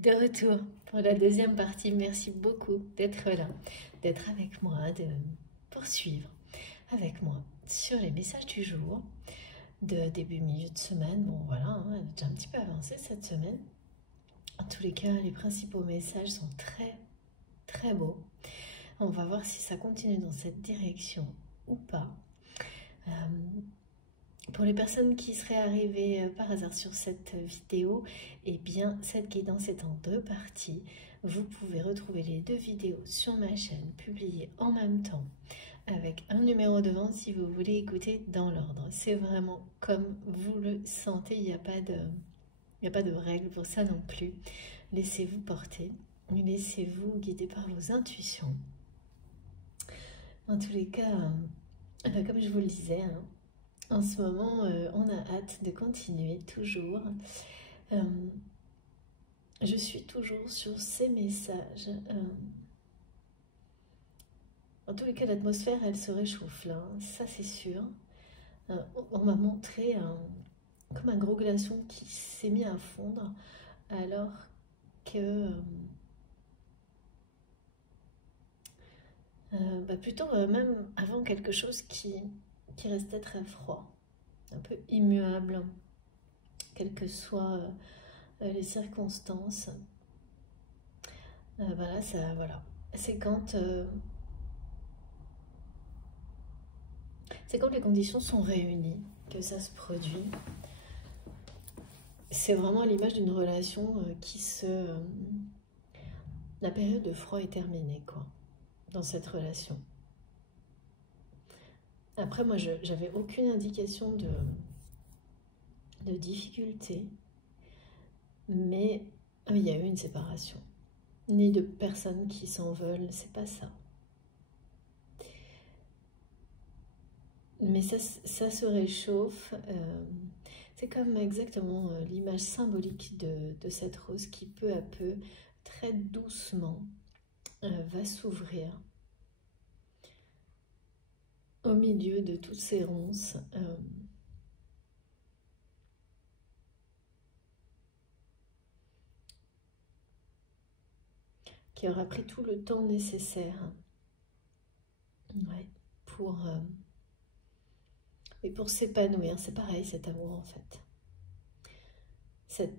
De retour pour la deuxième partie. Merci beaucoup d'être là, d'être avec moi, de poursuivre avec moi sur les messages du jour de début milieu de semaine. Bon voilà, hein, elle a déjà un petit peu avancé cette semaine. En tous les cas, les principaux messages sont très beaux. On va voir si ça continue dans cette direction ou pas. Pour les personnes qui seraient arrivées par hasard sur cette vidéo, eh bien cette guidance est en deux parties. Vous pouvez retrouver les deux vidéos sur ma chaîne, publiées en même temps, avec un numéro de vente si vous voulez écouter dans l'ordre. C'est vraiment comme vous le sentez, il n'y a pas de règle pour ça non plus. Laissez-vous porter, laissez-vous guider par vos intuitions. En tous les cas, comme je vous le disais, hein, en ce moment, on a hâte de continuer toujours. Je suis toujours sur ces messages. En tous les cas, l'atmosphère, elle se réchauffe là, hein, ça c'est sûr. On m'a montré comme un gros glaçon qui s'est mis à fondre, alors que plutôt même avant quelque chose qui restait très froid, un peu immuable, quelles que soient les circonstances. Voilà, c'est quand les conditions sont réunies que ça se produit. C'est vraiment l'image d'une relation la période de froid est terminée, quoi, dans cette relation. Après, moi, j'avais aucune indication de difficulté, mais il y a eu une séparation. Ni de personnes qui s'en veulent, c'est pas ça. Mais ça se réchauffe. C'est comme exactement l'image symbolique de cette rose qui peu à peu, très doucement, va s'ouvrir au milieu de toutes ces ronces. Qui aura pris tout le temps nécessaire, ouais, pour s'épanouir. C'est pareil, cet amour en fait.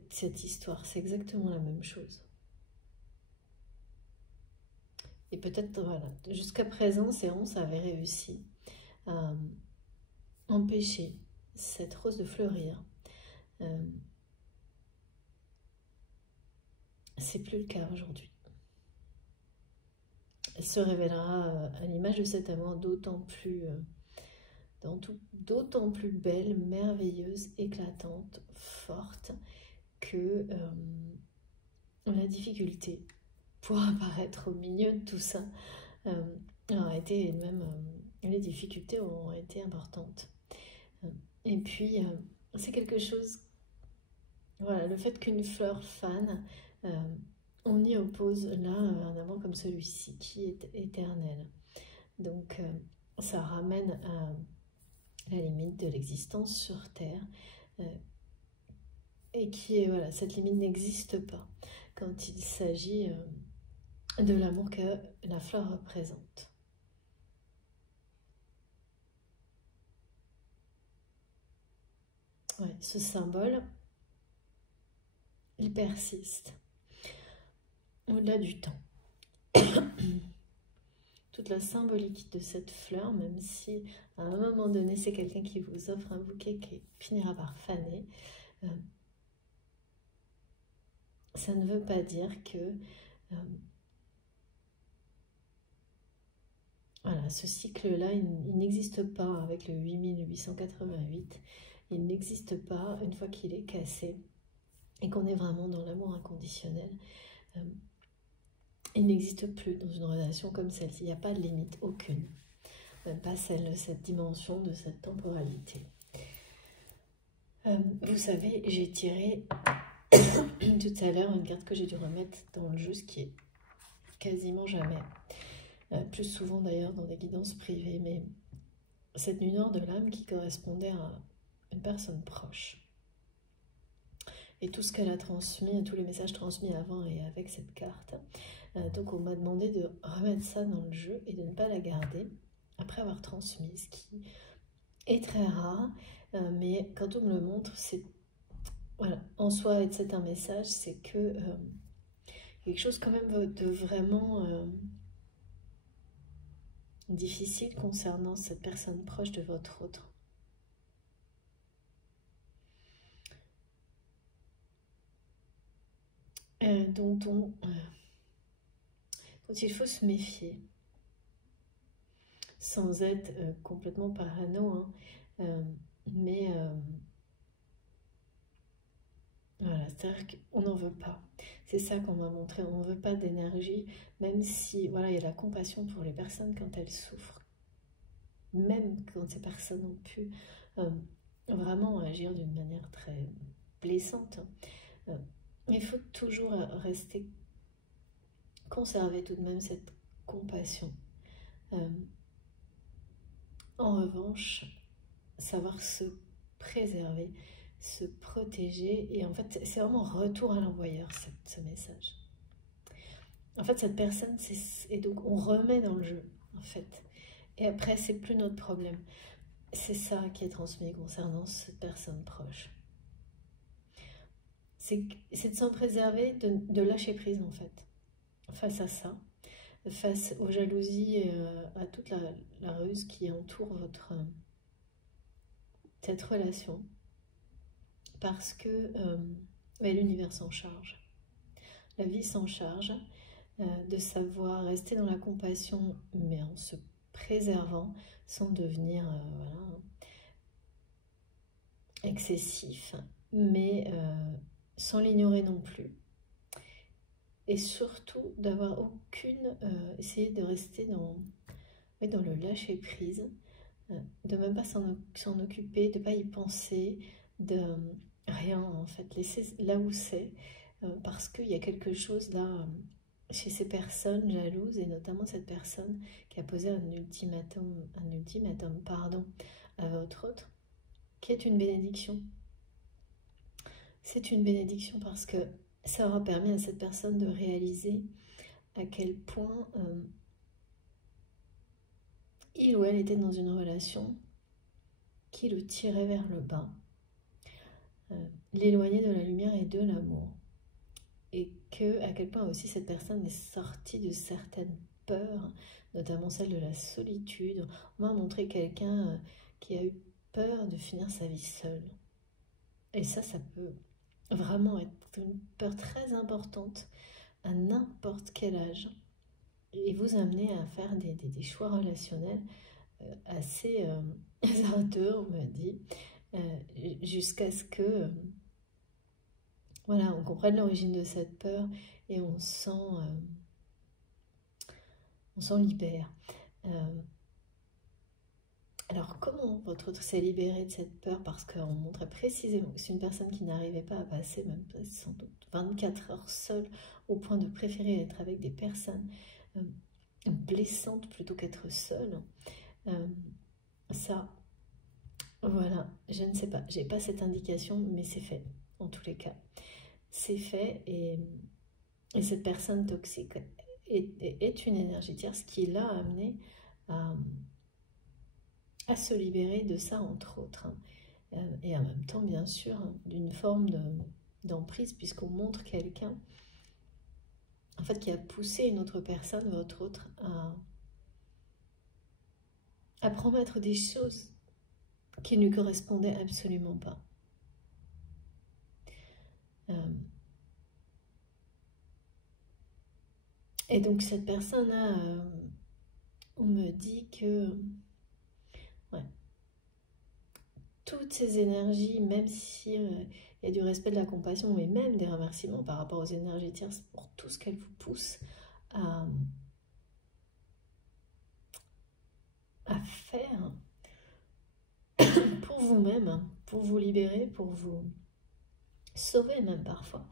Cette histoire, c'est exactement la même chose. Et peut-être, voilà, jusqu'à présent, ces ronces avaient réussi à empêcher cette rose de fleurir. C'est plus le cas aujourd'hui. Elle se révélera à l'image de cet amour d'autant plus belle, merveilleuse, éclatante, forte, que la difficulté pour apparaître au milieu de tout ça aura été même les difficultés auront été importantes. Et puis c'est quelque chose, voilà, le fait qu'une fleur fane, on y oppose là un amour comme celui-ci qui est éternel. Donc ça ramène à la limite de l'existence sur Terre, et qui est, voilà, cette limite n'existe pas quand il s'agit de l'amour que la fleur représente. Ouais, ce symbole, il persiste au-delà du temps. Toute la symbolique de cette fleur, même si à un moment donné c'est quelqu'un qui vous offre un bouquet qui finira par faner, ça ne veut pas dire que voilà, ce cycle-là, il n'existe pas avec le 8888, il n'existe pas une fois qu'il est cassé et qu'on est vraiment dans l'amour inconditionnel. Il n'existe plus dans une relation comme celle-ci, il n'y a pas de limite, aucune, pas cette dimension de cette temporalité. Vous savez, j'ai tiré tout à l'heure une carte que j'ai dû remettre dans le jeu, ce qui est quasiment jamais, plus souvent d'ailleurs dans des guidances privées, mais cette nuit noire de l'âme qui correspondait à une personne proche et tout ce qu'elle a transmis, tous les messages transmis avant et avec cette carte. Donc on m'a demandé de remettre ça dans le jeu et de ne pas la garder après avoir transmis, ce qui est très rare, mais quand on me le montre, c'est voilà, en soi, c'est un message, c'est que quelque chose quand même de vraiment difficile concernant cette personne proche de votre autre. Dont il faut se méfier, sans être complètement parano, hein, mais voilà, c'est-à-dire qu'on n'en veut pas. C'est ça qu'on m'a montré, on ne veut pas d'énergie, même si voilà, il y a la compassion pour les personnes quand elles souffrent, même quand ces personnes ont pu vraiment agir d'une manière très blessante. Il faut toujours rester, conserver tout de même cette compassion. En revanche, savoir se préserver, se protéger, et en fait, c'est vraiment retour à l'envoyeur, ce message. En fait, cette personne, et donc on remet dans le jeu, en fait. Et après, c'est plus notre problème. C'est ça qui est transmis concernant cette personne proche. C'est de s'en préserver, de lâcher prise, en fait, face à ça, face aux jalousies et à toute la ruse qui entoure cette relation. Parce que l'univers s'en charge. La vie s'en charge de savoir rester dans la compassion, mais en se préservant, sans devenir voilà, excessif, mais sans l'ignorer non plus. Et surtout, d'avoir essayer de rester dans le lâcher-prise, de même pas s'en occuper, de ne pas y penser, de rien en fait, laisser là où c'est, parce qu'il y a quelque chose là chez ces personnes jalouses, et notamment cette personne qui a posé un ultimatum à votre autre, qui est une bénédiction. C'est une bénédiction parce que ça aura permis à cette personne de réaliser à quel point il ou elle était dans une relation qui le tirait vers le bas, l'éloigner de la lumière et de l'amour. Et à quel point aussi cette personne est sortie de certaines peurs, notamment celle de la solitude. On m'a montré quelqu'un qui a eu peur de finir sa vie seul. Et ça peut vraiment être une peur très importante à n'importe quel âge, et vous amener à faire des choix relationnels assez hasardeux, on m'a dit, jusqu'à ce que voilà, on comprenne l'origine de cette peur et on s'en libère. Alors comment votre autre s'est libéré de cette peur? Parce qu'on montrait précisément que c'est une personne qui n'arrivait pas à passer même sans doute 24 heures seule, au point de préférer être avec des personnes blessantes plutôt qu'être seule. Ça, voilà, je ne sais pas, j'ai pas cette indication, mais c'est fait, en tous les cas. C'est fait, et cette personne toxique est une énergie tierce qui l'a amené à se libérer de ça, entre autres, hein. Et en même temps, bien sûr, hein, d'une forme d'emprise, puisqu'on montre quelqu'un en fait, qui a poussé une autre personne, votre autre, à promettre des choses qui ne lui correspondaient absolument pas. Et donc cette personne-là, on me dit que ouais, toutes ces énergies, même si il y a du respect, de la compassion, mais même des remerciements par rapport aux énergies tierces pour tout ce qu'elles vous poussent à faire pour vous-même, pour vous libérer, pour vous sauver même parfois,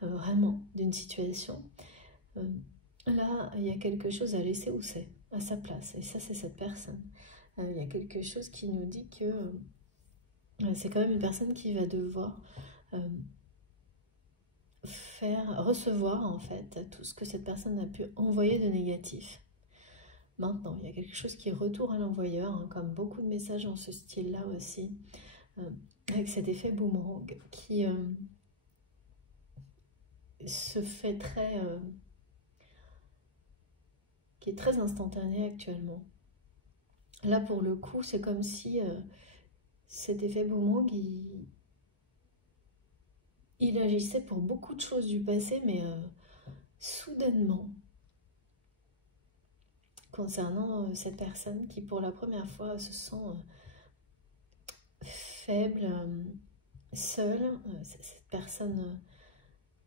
vraiment, d'une situation. Là, il y a quelque chose à laisser où c'est, à sa place, et ça, c'est cette personne. Il y a quelque chose qui nous dit que c'est quand même une personne qui va devoir recevoir en fait tout ce que cette personne a pu envoyer de négatif. Maintenant, il y a quelque chose qui retourne à l'envoyeur, hein, comme beaucoup de messages en ce style-là aussi, avec cet effet boomerang qui se fait qui est très instantané actuellement. Là, pour le coup, c'est comme si cet effet boomerang, il agissait pour beaucoup de choses du passé, mais soudainement, concernant cette personne qui, pour la première fois, se sent faible, seule. Cette personne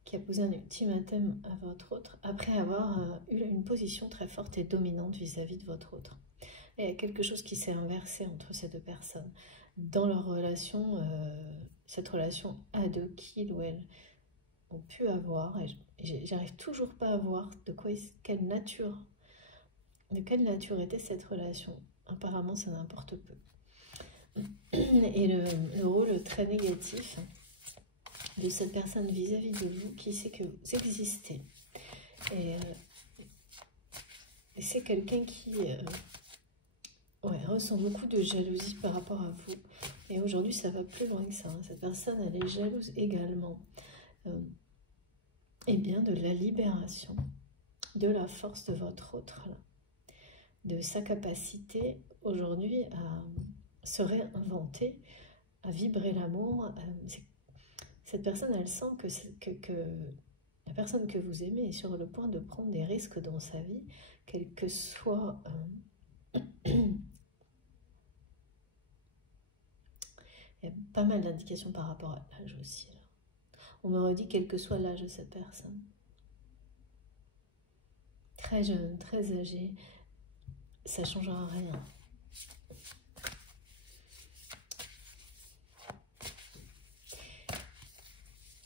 qui a posé un ultimatum à votre autre, après avoir eu une position très forte et dominante vis-à-vis de votre autre. Et il y a quelque chose qui s'est inversé entre ces deux personnes. Dans leur relation, cette relation à deux qu'ils ou elles ont pu avoir, et j'arrive toujours pas à voir de quelle nature était cette relation. Apparemment, ça n'importe peu. Et le rôle très négatif de cette personne vis-à-vis de vous, qui sait que vous existez. Et c'est quelqu'un qui ressent beaucoup de jalousie par rapport à vous. Et aujourd'hui, ça va plus loin que ça. Hein. Cette personne, elle est jalouse également. Et bien de la libération, de la force de votre autre, là, de sa capacité aujourd'hui à se réinventer, à vibrer l'amour. Cette personne, elle sent que la personne que vous aimez est sur le point de prendre des risques dans sa vie, quel que soit... Il y a pas mal d'indications par rapport à l'âge aussi. Là. On me redit quel que soit l'âge de cette personne. Très jeune, très âgé, ça ne changera rien.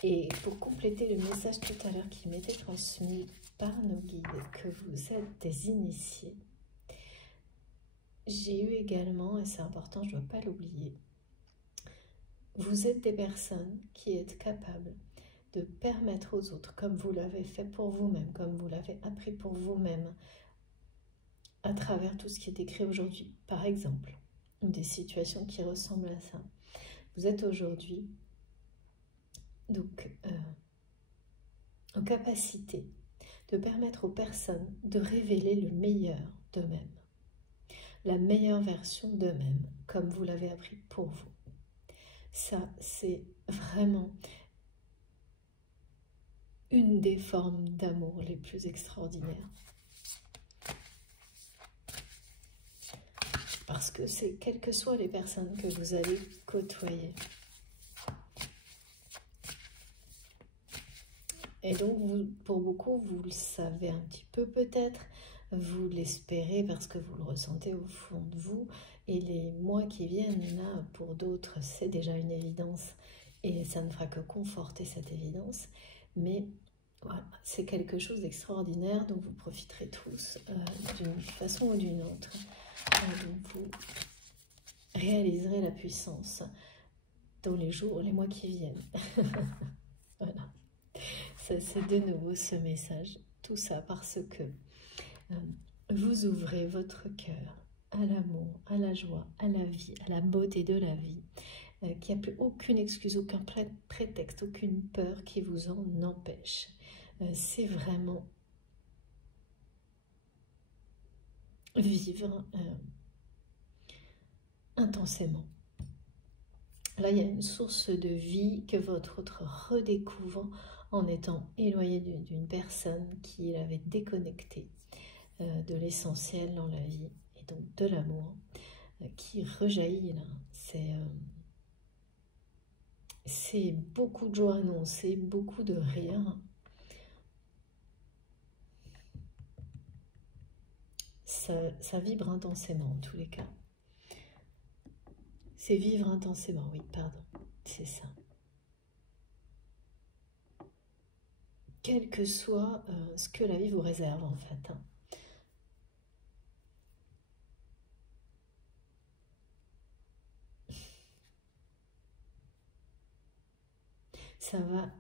Et pour compléter le message tout à l'heure qui m'était transmis par nos guides, que vous êtes des initiés, j'ai eu également, et c'est important, je ne dois pas l'oublier, vous êtes des personnes qui êtes capables de permettre aux autres, comme vous l'avez fait pour vous-même, comme vous l'avez appris pour vous-même, à travers tout ce qui est décrit aujourd'hui, par exemple, ou des situations qui ressemblent à ça. Vous êtes aujourd'hui donc en capacité de permettre aux personnes de révéler le meilleur d'eux-mêmes, la meilleure version d'eux-mêmes, comme vous l'avez appris pour vous. Ça, c'est vraiment une des formes d'amour les plus extraordinaires. Parce que c'est quelles que soient les personnes que vous allez côtoyer. Et donc, pour beaucoup, vous le savez un petit peu peut-être, vous l'espérez parce que vous le ressentez au fond de vous. Et les mois qui viennent, là, pour d'autres, c'est déjà une évidence. Et ça ne fera que conforter cette évidence. Mais voilà, c'est quelque chose d'extraordinaire dont vous profiterez tous d'une façon ou d'une autre. Donc vous réaliserez la puissance dans les jours, les mois qui viennent. Voilà. C'est de nouveau ce message, tout ça parce que vous ouvrez votre cœur à l'amour, à la joie, à la vie, à la beauté de la vie, qu'il n'y a plus aucune excuse, aucun prétexte, aucune peur qui vous en empêche. C'est vraiment vivre intensément. Là, il y a une source de vie que votre autre redécouvre en étant éloigné d'une personne qui l'avait déconnecté de l'essentiel dans la vie et donc de l'amour qui rejaillit là. C'est beaucoup de joie annoncée, beaucoup de rire. Ça vibre intensément en tous les cas. C'est vivre intensément, oui, pardon, c'est ça. Quel que soit ce que la vie vous réserve en fait. Hein. Ça va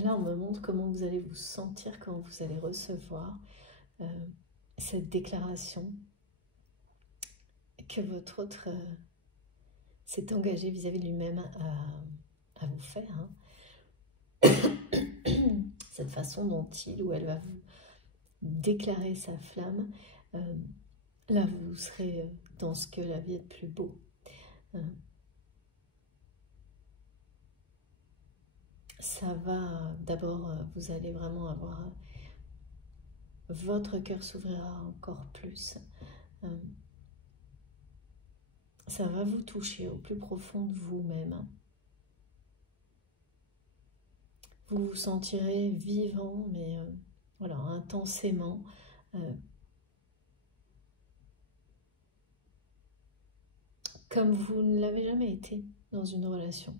là, on me montre comment vous allez vous sentir quand vous allez recevoir cette déclaration que votre autre s'est engagé vis-à-vis de lui-même à vous faire. Cette façon dont il ou elle va vous déclarer sa flamme, là vous serez dans ce que la vie est de plus beau. Ça va, d'abord, vous allez vraiment avoir, votre cœur s'ouvrira encore plus. Ça va vous toucher au plus profond de vous-même. Vous vous sentirez vivant, mais voilà, intensément. Comme vous ne l'avez jamais été dans une relation.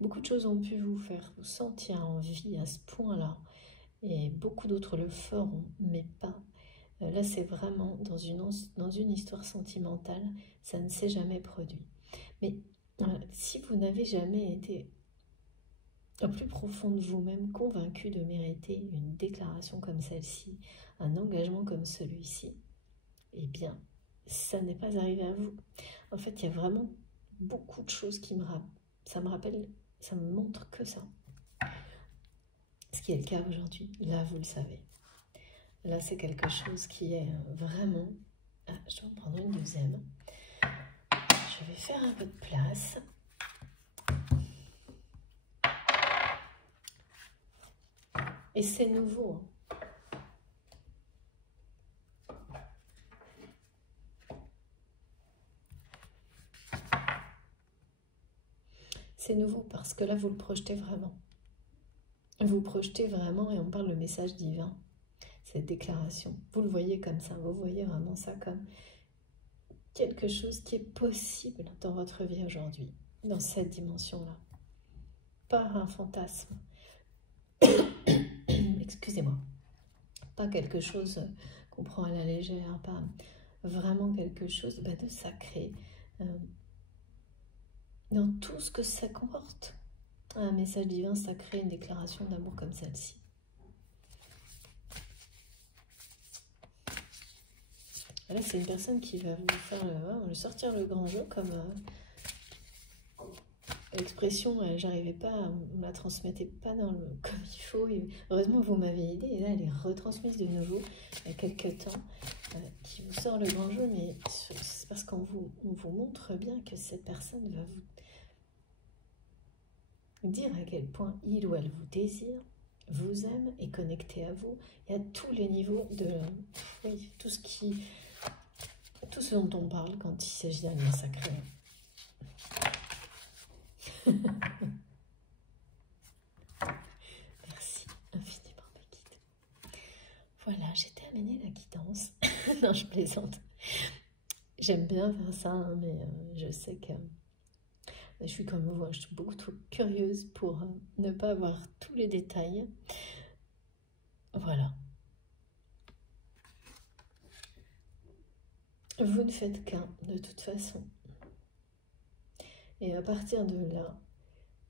Beaucoup de choses ont pu vous faire vous sentir en vie à ce point-là. Et beaucoup d'autres le feront, mais pas. Là, c'est vraiment dans une histoire sentimentale, ça ne s'est jamais produit. Mais si vous n'avez jamais été au plus profond de vous-même convaincu de mériter une déclaration comme celle-ci, un engagement comme celui-ci, eh bien, ça n'est pas arrivé à vous. En fait, il y a vraiment beaucoup de choses qui ça me montre que ça. Ce qui est le cas aujourd'hui. Là, vous le savez. Là, c'est quelque chose qui est vraiment... Ah, je dois en prendre une deuxième. Je vais faire un peu de place. Et c'est nouveau. C'est nouveau parce que là, vous le projetez vraiment. Vous projetez vraiment et on parle le message divin. Cette déclaration. Vous le voyez comme ça. Vous voyez vraiment ça comme quelque chose qui est possible dans votre vie aujourd'hui. Dans cette dimension-là. Pas un fantasme. Excusez-moi. Pas quelque chose qu'on prend à la légère. Pas vraiment quelque chose de sacré. Dans tout ce que ça comporte. Un message divin sacré, une déclaration d'amour comme celle-ci. Là, c'est une personne qui va vous faire sortir le grand jeu comme l'expression, j'arrivais pas, on ne la transmettait pas comme il faut. Et heureusement, vous m'avez aidé et là, elle est retransmise de nouveau il y a quelques temps, qui vous sort le grand jeu, mais c'est parce qu'on vous montre bien que cette personne va vous dire à quel point il ou elle vous désire, vous aime, est connecté à vous, et à tous les niveaux de tout ce dont on parle quand il s'agit d'un lien sacré. Merci infiniment, ma guide. Voilà, j'ai terminé la guidance. Non, je plaisante. J'aime bien faire ça, hein, mais je sais que je suis comme vous, je suis beaucoup trop curieuse pour ne pas avoir tous les détails. Voilà. Vous ne faites qu'un, de toute façon. Et à partir de là,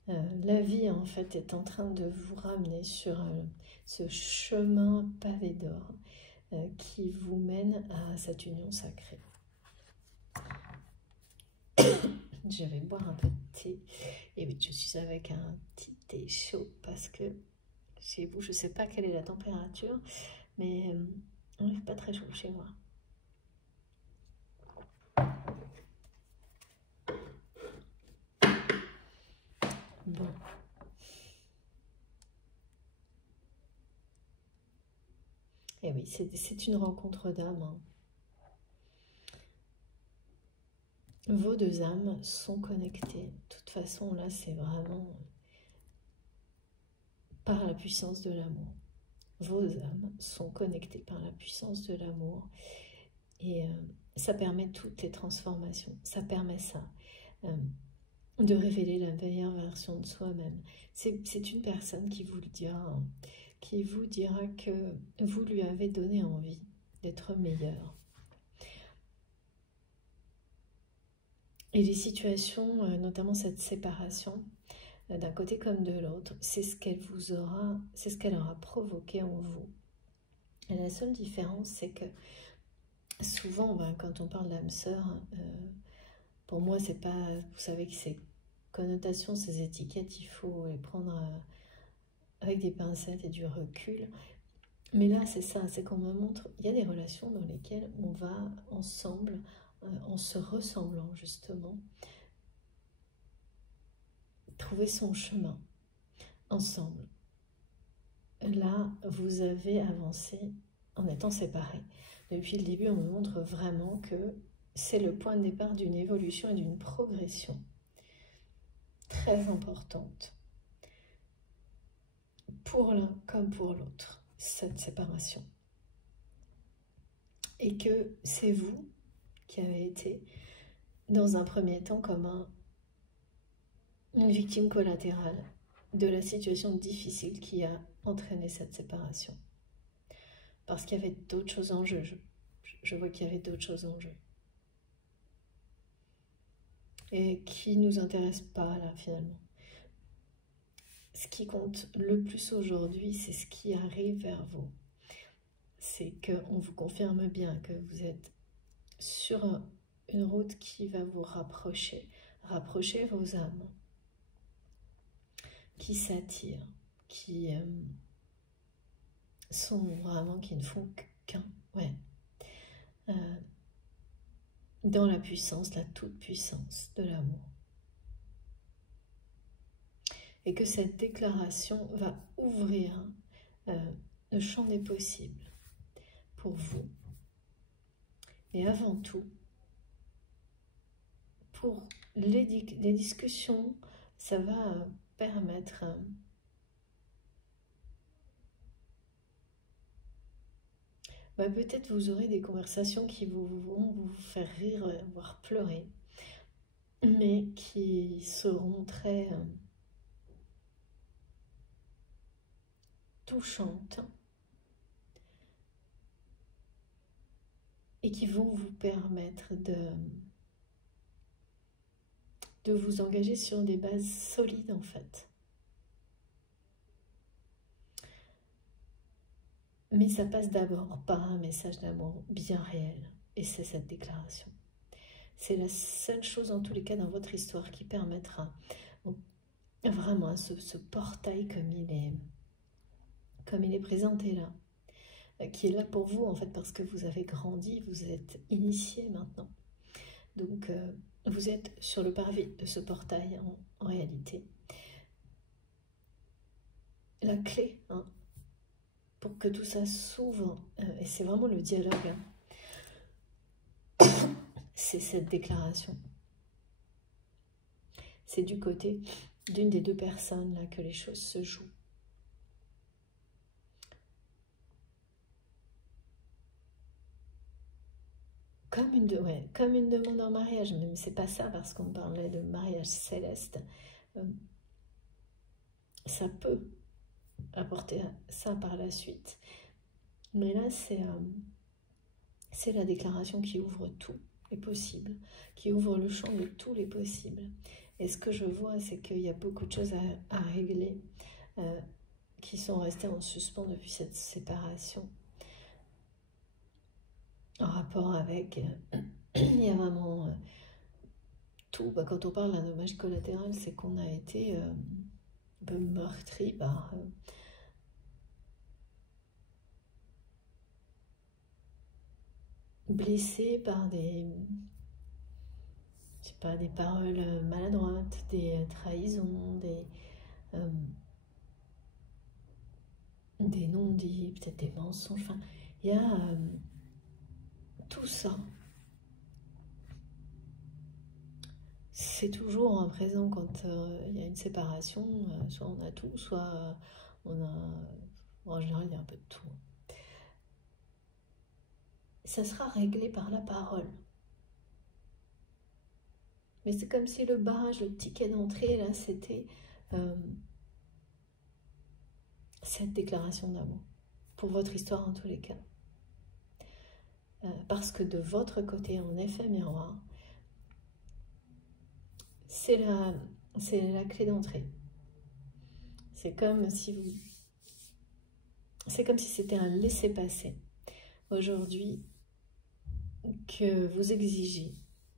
la vie, en fait, est en train de vous ramener sur ce chemin pavé d'or qui vous mène à cette union sacrée. Je vais boire un peu de thé. Et oui, je suis avec un petit thé chaud parce que chez vous, je ne sais pas quelle est la température, mais on n'est pas très chaud chez moi. Bon. Et oui, c'est une rencontre d'âmes. Hein. Vos deux âmes sont connectées. De toute façon, là, c'est vraiment par la puissance de l'amour. Vos âmes sont connectées par la puissance de l'amour. Et ça permet toutes les transformations. Ça permet ça. De révéler la meilleure version de soi-même. C'est une personne qui vous le dira, que vous lui avez donné envie d'être meilleur. Et les situations, notamment cette séparation, d'un côté comme de l'autre, c'est ce qu'elle aura provoqué en vous. Et la seule différence, c'est que souvent, quand on parle d'âme sœur, pour moi, c'est pas, vous savez que ces connotations, ces étiquettes, il faut les prendre avec des pincettes et du recul. Mais là, c'est ça, c'est qu'on me montre, il y a des relations dans lesquelles on va ensemble, en se ressemblant justement, trouver son chemin ensemble. Là, vous avez avancé en étant séparés. Depuis le début, on me montre vraiment que c'est le point de départ d'une évolution et d'une progression très importante pour l'un comme pour l'autre, cette séparation. Et que c'est vous qui avez été, dans un premier temps, comme une victime collatérale de la situation difficile qui a entraîné cette séparation. Parce qu'il y avait d'autres choses en jeu. Je vois qu'il y avait d'autres choses en jeu. Et qui ne nous intéressent pas, là, finalement. Ce qui compte le plus aujourd'hui, c'est ce qui arrive vers vous. C'est qu'on vous confirme bien que vous êtes sur une route qui va vous rapprocher vos âmes, qui s'attirent, qui sont vraiment, qui ne font qu'un, dans la puissance, la toute-puissance de l'amour. Et que cette déclaration va ouvrir le champ des possibles pour vous. Et avant tout, pour les discussions, ça va permettre peut-être vous aurez des conversations qui vont vous faire rire, voire pleurer, mais qui seront très touchantes et qui vont vous permettre de vous engager sur des bases solides en fait. Mais ça passe d'abord par un message d'amour bien réel, et c'est cette déclaration. C'est la seule chose en tous les cas dans votre histoire qui permettra vraiment ce portail comme il est présenté là, qui est là pour vous en fait parce que vous avez grandi, vous êtes initié maintenant. Donc vous êtes sur le parvis de ce portail en réalité. La clé pour que tout ça s'ouvre, et c'est vraiment le dialogue, c'est cette déclaration. C'est du côté d'une des deux personnes là que les choses se jouent. Comme une demande en mariage, mais c'est pas ça parce qu'on parlait de mariage céleste. Ça peut apporter ça par la suite. Mais là, c'est la déclaration qui ouvre tous les possibles, qui ouvre le champ de tous les possibles. Et ce que je vois, c'est qu'il y a beaucoup de choses à régler qui sont restées en suspens depuis cette séparation. En rapport avec, il y a vraiment tout. Quand on parle d'un dommage collatéral, c'est qu'on a été un peu meurtri par blessé par des paroles maladroites, des trahisons, des non-dits, peut-être des mensonges. Enfin, il y a tout ça. C'est toujours présent quand il y a une séparation, soit on a tout, soit on a... en général, il y a un peu de tout. Ça sera réglé par la parole. Mais c'est comme si le barrage, le ticket d'entrée, là, c'était cette déclaration d'amour. Pour votre histoire, en tous les cas. Parce que de votre côté, en effet miroir, c'est la clé d'entrée. C'est comme si vous... C'est comme si c'était un laisser-passer aujourd'hui que vous exigez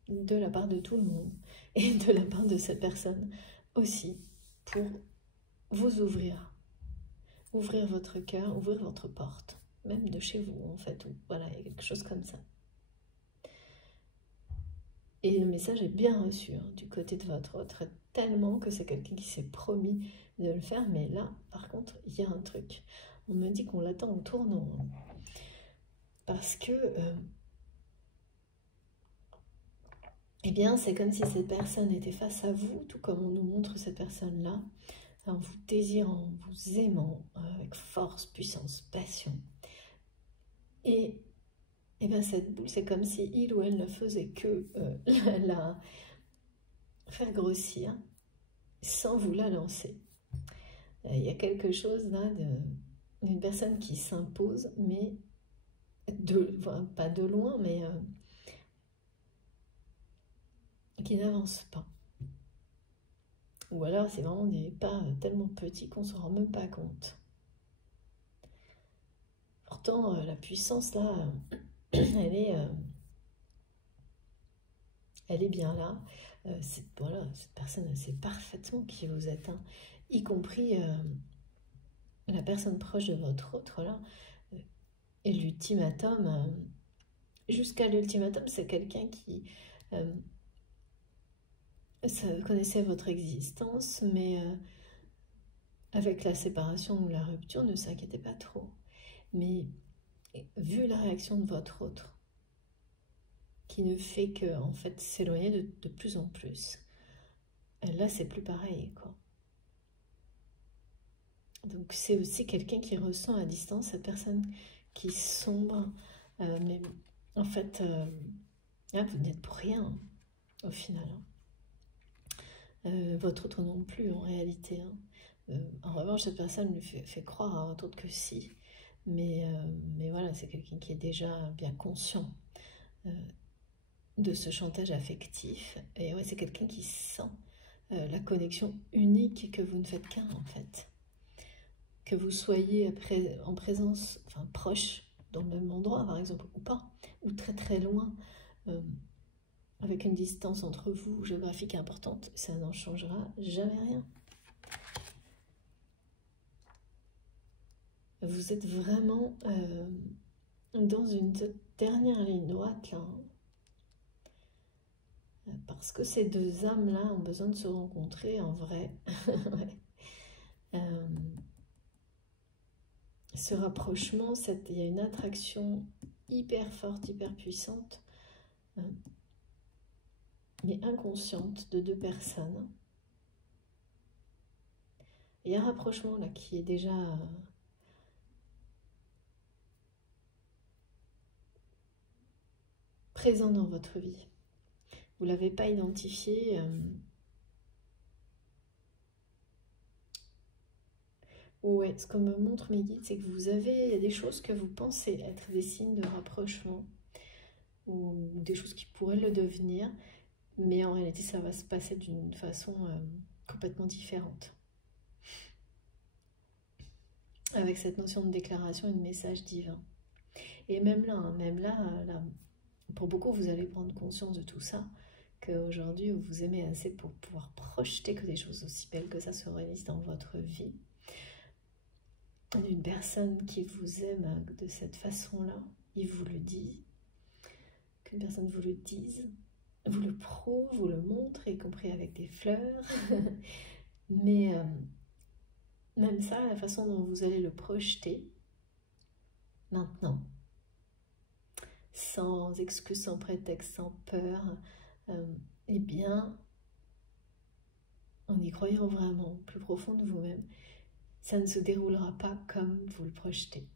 de la part de tout le monde et de la part de cette personne aussi pour vous ouvrir. Ouvrir votre cœur, ouvrir votre porte, même de chez vous en fait. Ou, voilà, il y a quelque chose comme ça. Et le message est bien reçu hein, du côté de votre autre, tellement que c'est quelqu'un qui s'est promis de le faire. Mais là, par contre, il y a un truc. On me dit qu'on l'attend au tournant. Hein, parce que, eh bien, c'est comme si cette personne était face à vous, tout comme on nous montre cette personne-là, en vous désirant, vous aimant, avec force, puissance, passion. Et bien cette boule, c'est comme si il ou elle ne faisait que la faire grossir sans vous la lancer. Il y a quelque chose là d'une personne qui s'impose, mais enfin, pas de loin, mais qui n'avance pas. Ou alors c'est vraiment des pas tellement petits qu'on ne se rend même pas compte. Pourtant, la puissance là, elle est bien là. Voilà, cette personne, elle sait parfaitement qui vous êtes, hein, y compris la personne proche de votre autre là. Et l'ultimatum, jusqu'à l'ultimatum, c'est quelqu'un qui connaissait votre existence, mais avec la séparation ou la rupture, ne s'inquiétez pas trop. Mais vu la réaction de votre autre, qui ne fait que en fait s'éloigner de plus en plus, là c'est plus pareil quoi. Donc c'est aussi quelqu'un qui ressent à distance cette personne qui sombre, mais en fait là, vous n'êtes pour rien au final. Votre autre non plus en réalité. En revanche, cette personne lui fait croire à un autre que si. Mais voilà, c'est quelqu'un qui est déjà bien conscient de ce chantage affectif. Et ouais, c'est quelqu'un qui sent la connexion unique que vous ne faites qu'un en fait. Que vous soyez en présence, enfin proche, dans le même endroit par exemple, ou pas, ou très très loin, avec une distance entre vous géographique importante, ça n'en changera jamais rien. Vous êtes vraiment dans une dernière ligne droite là, parce que ces deux âmes-là ont besoin de se rencontrer en vrai. Ouais. Ce rapprochement, il y a une attraction hyper forte, hyper puissante, mais inconsciente de deux personnes. Il y a un rapprochement là qui est déjà présent dans votre vie. Vous ne l'avez pas identifié. Ouais, ce que me montrent mes guides, c'est que il y a des choses que vous pensez être des signes de rapprochement ou des choses qui pourraient le devenir, mais en réalité, ça va se passer d'une façon complètement différente. Avec cette notion de déclaration et de message divin. Et même là, pour beaucoup, vous allez prendre conscience de tout ça, qu'aujourd'hui, vous vous aimez assez pour pouvoir projeter que des choses aussi belles que ça se réalisent dans votre vie. Une personne qui vous aime de cette façon-là, il vous le dit, qu'une personne vous le dise, vous le prouve, vous le montre, y compris avec des fleurs. Mais même ça, la façon dont vous allez le projeter, maintenant, sans excuse, sans prétexte, sans peur, eh bien, en y croyant vraiment, plus profond de vous-même, ça ne se déroulera pas comme vous le projetez.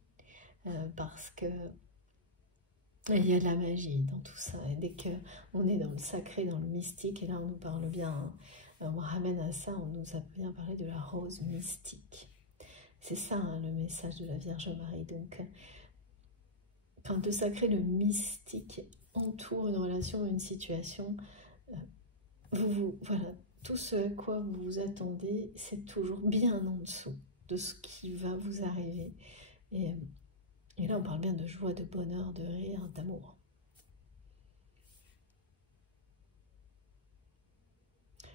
Parce que il y a de la magie dans tout ça. Et dès qu'on est dans le sacré, dans le mystique, et là on nous parle bien, on ramène à ça, on nous a bien parlé de la rose mystique. C'est ça hein, le message de la Vierge Marie. Donc, quand le sacré, le mystique entoure une relation, une situation, voilà, tout ce à quoi vous vous attendez, c'est toujours bien en dessous de ce qui va vous arriver. Et là, on parle bien de joie, de bonheur, de rire, d'amour.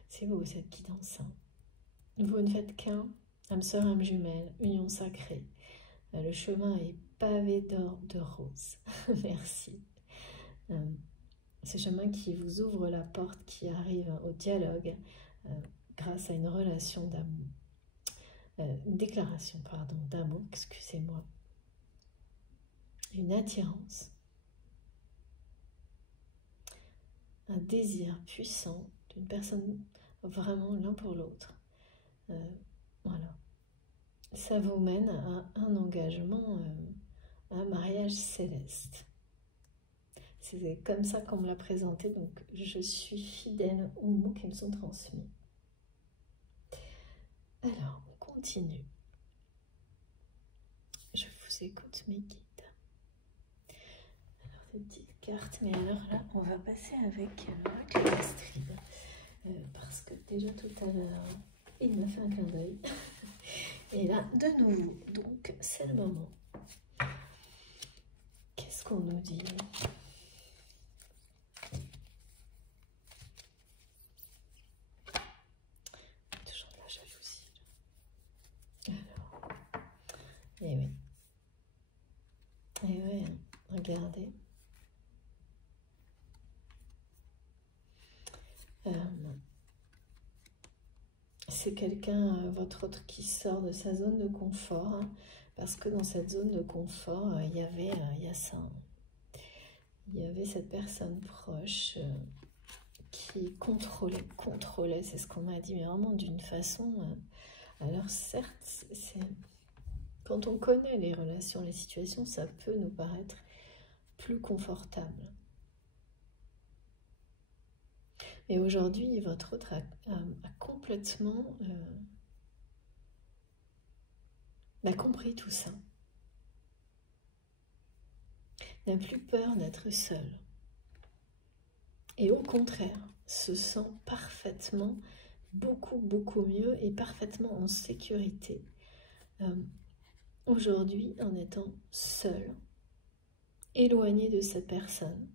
C'est beau cette guidance. Hein. Vous ne faites qu'un, âme sœur, âme jumelle, union sacrée. Le chemin est pavé d'or, de roses. Merci. Ce chemin qui vous ouvre la porte, qui arrive au dialogue grâce à une relation d'amour. Une déclaration, pardon, d'amour, excusez-moi. Une attirance. Un désir puissant d'une personne vraiment l'un pour l'autre. Voilà. Ça vous mène à un engagement, à un mariage céleste. C'est comme ça qu'on me l'a présenté, donc je suis fidèle aux mots qui me sont transmis. Alors, on continue. Je vous écoute, mes guides. Alors, des petites cartes, mais alors là, on va passer avec l'Astride. Parce que déjà tout à l'heure, il m'a fait un clin d'œil. Et là, de nouveau, donc c'est le moment. Qu'est-ce qu'on nous dit ? Toujours de la jalousie. Alors, et oui. Et oui, regardez. C'est quelqu'un, votre autre, qui sort de sa zone de confort, hein, parce que dans cette zone de confort, il y avait cette personne proche qui contrôlait, c'est ce qu'on m'a dit, mais vraiment d'une façon. Alors certes, quand on connaît les relations, les situations, ça peut nous paraître plus confortable. Et aujourd'hui, votre autre a complètement compris tout ça. N'a plus peur d'être seul. Et au contraire, se sent parfaitement, beaucoup mieux et parfaitement en sécurité. Aujourd'hui, en étant seul, éloigné de cette personne.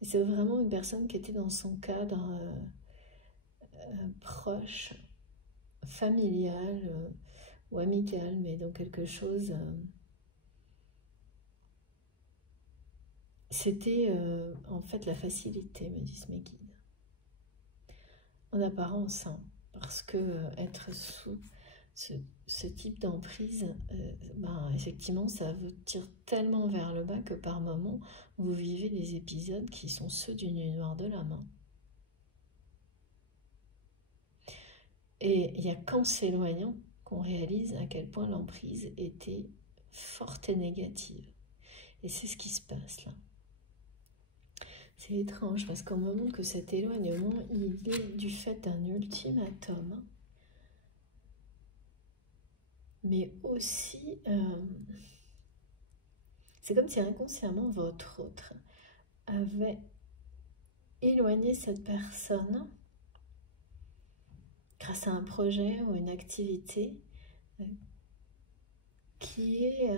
Et c'est vraiment une personne qui était dans son cadre proche, familial ou amical, mais dans quelque chose. C'était en fait la facilité, me disent mes guides. En apparence, hein, parce que être sous ce type d'emprise, effectivement, ça vous tire tellement vers le bas que par moments, vous vivez des épisodes qui sont ceux d'une nuit noire de l'âme. Et il n'y a qu'en s'éloignant qu'on réalise à quel point l'emprise était forte et négative. Et c'est ce qui se passe là. C'est étrange parce qu'au moment que cet éloignement, il est du fait d'un ultimatum, mais aussi, c'est comme si inconsciemment votre autre avait éloigné cette personne grâce à un projet ou une activité qui est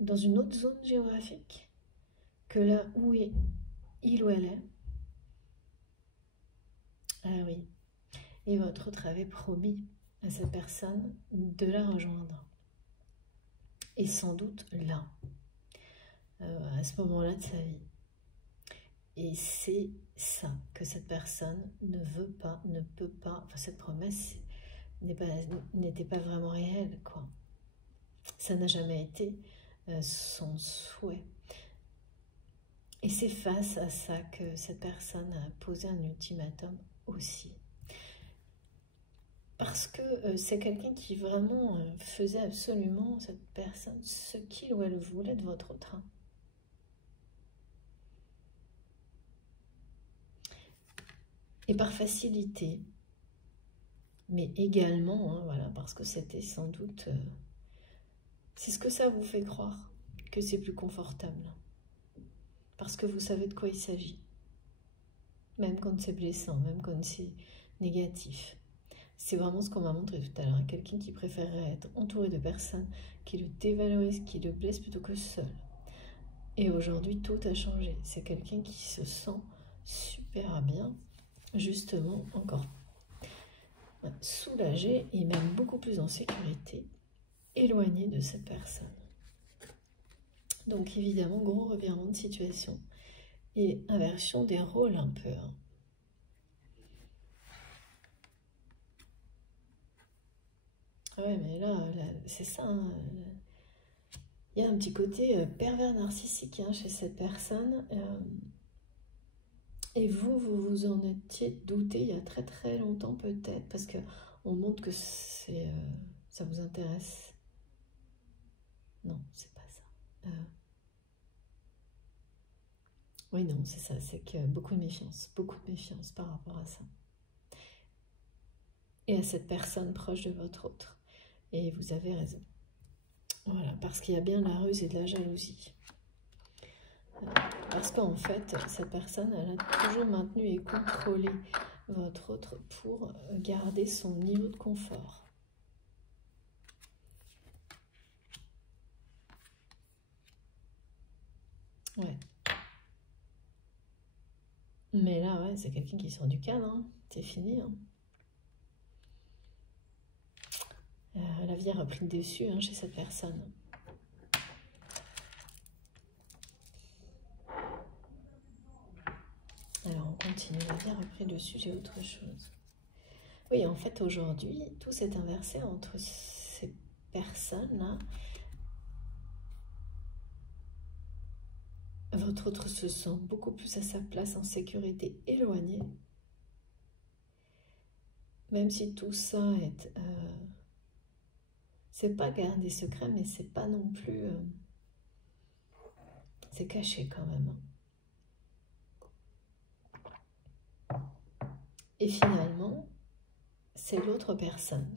dans une autre zone géographique que là où il ou elle est. Ah oui. Et votre autre avait promis à cette personne de la rejoindre. Et sans doute là, à ce moment-là de sa vie. Et c'est ça que cette personne ne veut pas, ne peut pas, enfin cette promesse n'était pas vraiment réelle, quoi. Ça n'a jamais été son souhait. Et c'est face à ça que cette personne a posé un ultimatum aussi. Parce que c'est quelqu'un qui vraiment faisait absolument, cette personne, ce qu'il ou elle voulait de votre autre. Et par facilité, mais également, voilà, parce que c'était sans doute, c'est ce que ça vous fait croire, que c'est plus confortable. Parce que vous savez de quoi il s'agit. même quand c'est blessant, même quand c'est négatif. C'est vraiment ce qu'on m'a montré tout à l'heure. Quelqu'un qui préférerait être entouré de personnes qui le dévalorisent, qui le blessent plutôt que seul. Et aujourd'hui, tout a changé. C'est quelqu'un qui se sent super bien, justement, encore soulagé et même beaucoup plus en sécurité, éloigné de cette personne. Donc évidemment, gros revirement de situation et inversion des rôles un peu. Ouais, mais là c'est ça. Il y a un petit côté pervers narcissique chez cette personne. Et vous en étiez douté il y a très très longtemps peut-être, parce qu'on montre que ça vous intéresse. Non, c'est pas ça. Oui, non, c'est ça, c'est que beaucoup de méfiance par rapport à ça. Et à cette personne proche de votre autre. Et vous avez raison. Voilà, parce qu'il y a bien la ruse et de la jalousie. Parce qu'en fait, cette personne, elle a toujours maintenu et contrôlé votre autre pour garder son niveau de confort. Ouais. Mais là, ouais, c'est quelqu'un qui sort du cadre, hein. C'est fini. Hein. La vie a repris le dessus chez cette personne. Alors, on continue. La vie a repris le dessus, j'ai autre chose. Oui, en fait, aujourd'hui, tout s'est inversé entre ces personnes-là. Votre autre se sent beaucoup plus à sa place, en sécurité, éloigné. Même si tout ça est... c'est pas garder secret, mais c'est pas non plus... c'est caché quand même. Et finalement, c'est l'autre personne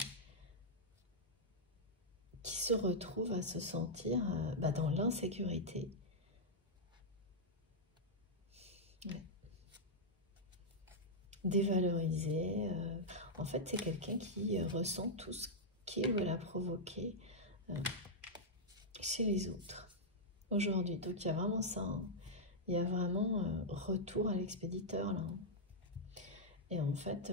qui se retrouve à se sentir dans l'insécurité. Ouais. Dévalorisé. En fait, c'est quelqu'un qui ressent tout ce qu'il veut la provoquer chez les autres aujourd'hui. Donc il y a vraiment ça. Hein. Il y a vraiment retour à l'expéditeur là. Et en fait,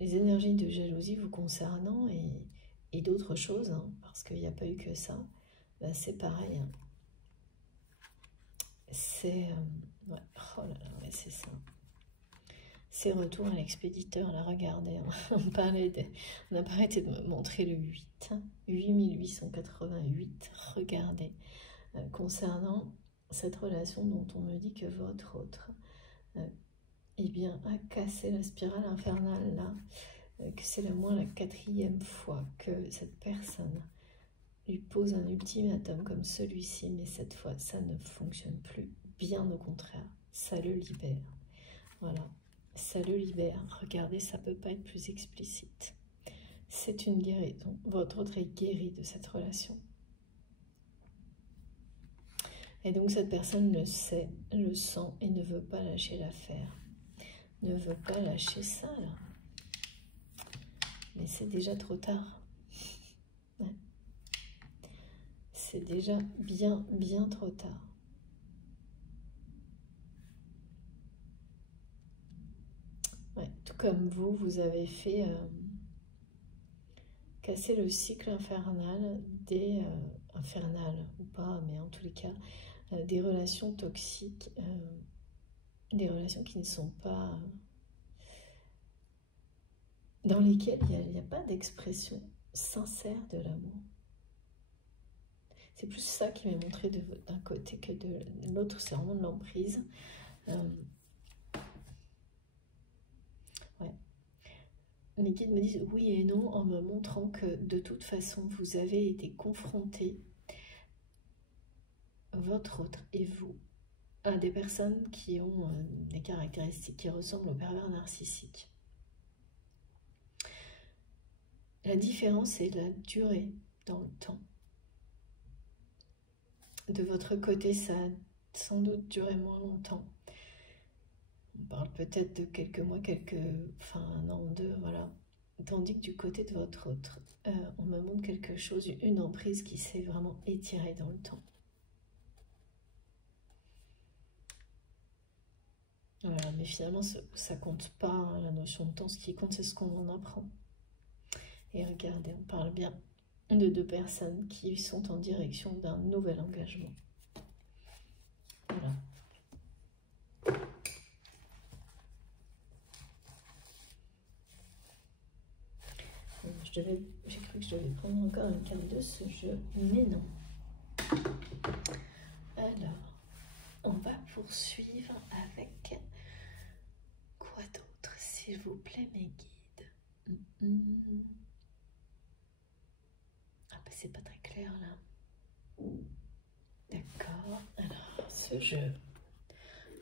les énergies de jalousie vous concernant et d'autres choses, hein, parce qu'il n'y a pas eu que ça, c'est pareil. Hein. C'est... ouais. Oh là là, ouais, c'est ça. C'est retour à l'expéditeur, là, regardez. Hein. On n'a pas arrêté de me montrer le 8. Hein. 8888, regardez. Concernant cette relation dont on me dit que votre autre... eh bien, a cassé la spirale infernale, là, que c'est au moins la 4e fois que cette personne lui pose un ultimatum comme celui-ci, mais cette fois, ça ne fonctionne plus. Bien au contraire, ça le libère. Voilà, ça le libère. Regardez, ça ne peut pas être plus explicite. C'est une guérison. Votre autre est guéri de cette relation. Et donc, cette personne le sait, le sent et ne veut pas lâcher l'affaire. Ne veut pas lâcher ça, là. Mais c'est déjà trop tard. Ouais. C'est déjà bien, bien trop tard. Ouais. Tout comme vous avez fait casser le cycle infernal des... infernal ou pas, mais en tous les cas, des relations toxiques, des relations qui ne sont pas... dans lesquelles il n'y a pas d'expression sincère de l'amour. C'est plus ça qui m'est montré d'un côté que de l'autre, c'est vraiment de l'emprise. Ouais. Mes guides me disent oui et non en me montrant que de toute façon, vous avez été confrontés, votre autre et vous, à des personnes qui ont des caractéristiques qui ressemblent au pervers narcissique. La différence, c'est la durée dans le temps. De votre côté, ça a sans doute duré moins longtemps. parle peut-être de quelques mois, enfin un an ou deux, voilà. Tandis que du côté de votre autre, on me montre quelque chose, une emprise qui s'est vraiment étirée dans le temps. Voilà, mais finalement, ça compte pas, hein, la notion de temps. Ce qui compte, c'est ce qu'on en apprend. Et regardez, on parle bien de deux personnes qui sont en direction d'un nouvel engagement. Voilà. J'ai cru que je devais prendre encore une carte de ce jeu, mais non. Alors, on va poursuivre avec quoi d'autre, s'il vous plaît, mes guides. Ah bah c'est pas très clair là. D'accord, alors ce jeu,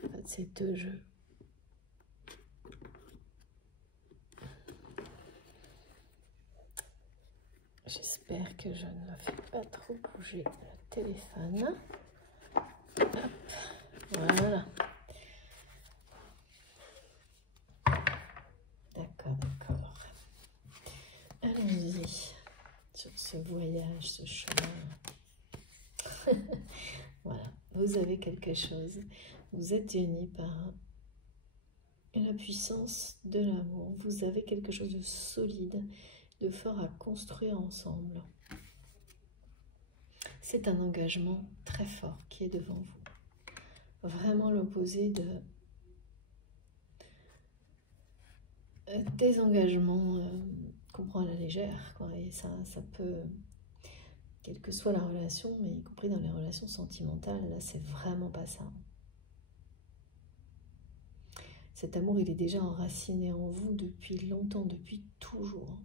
en fait c'est deux jeux. J'espère que je ne fais pas trop bouger le téléphone. Hop, voilà. D'accord, d'accord. Allons-y sur ce voyage, ce chemin. Voilà, vous avez quelque chose. Vous êtes unis par la puissance de l'amour. Vous avez quelque chose de solide, de fort à construire ensemble. C'est un engagement très fort qui est devant vous. Vraiment l'opposé des engagements qu'on prend à la légère, quoi. Et ça peut, quelle que soit la relation, mais y compris dans les relations sentimentales, là c'est vraiment pas ça. Cet amour, il est déjà enraciné en vous depuis longtemps, depuis toujours.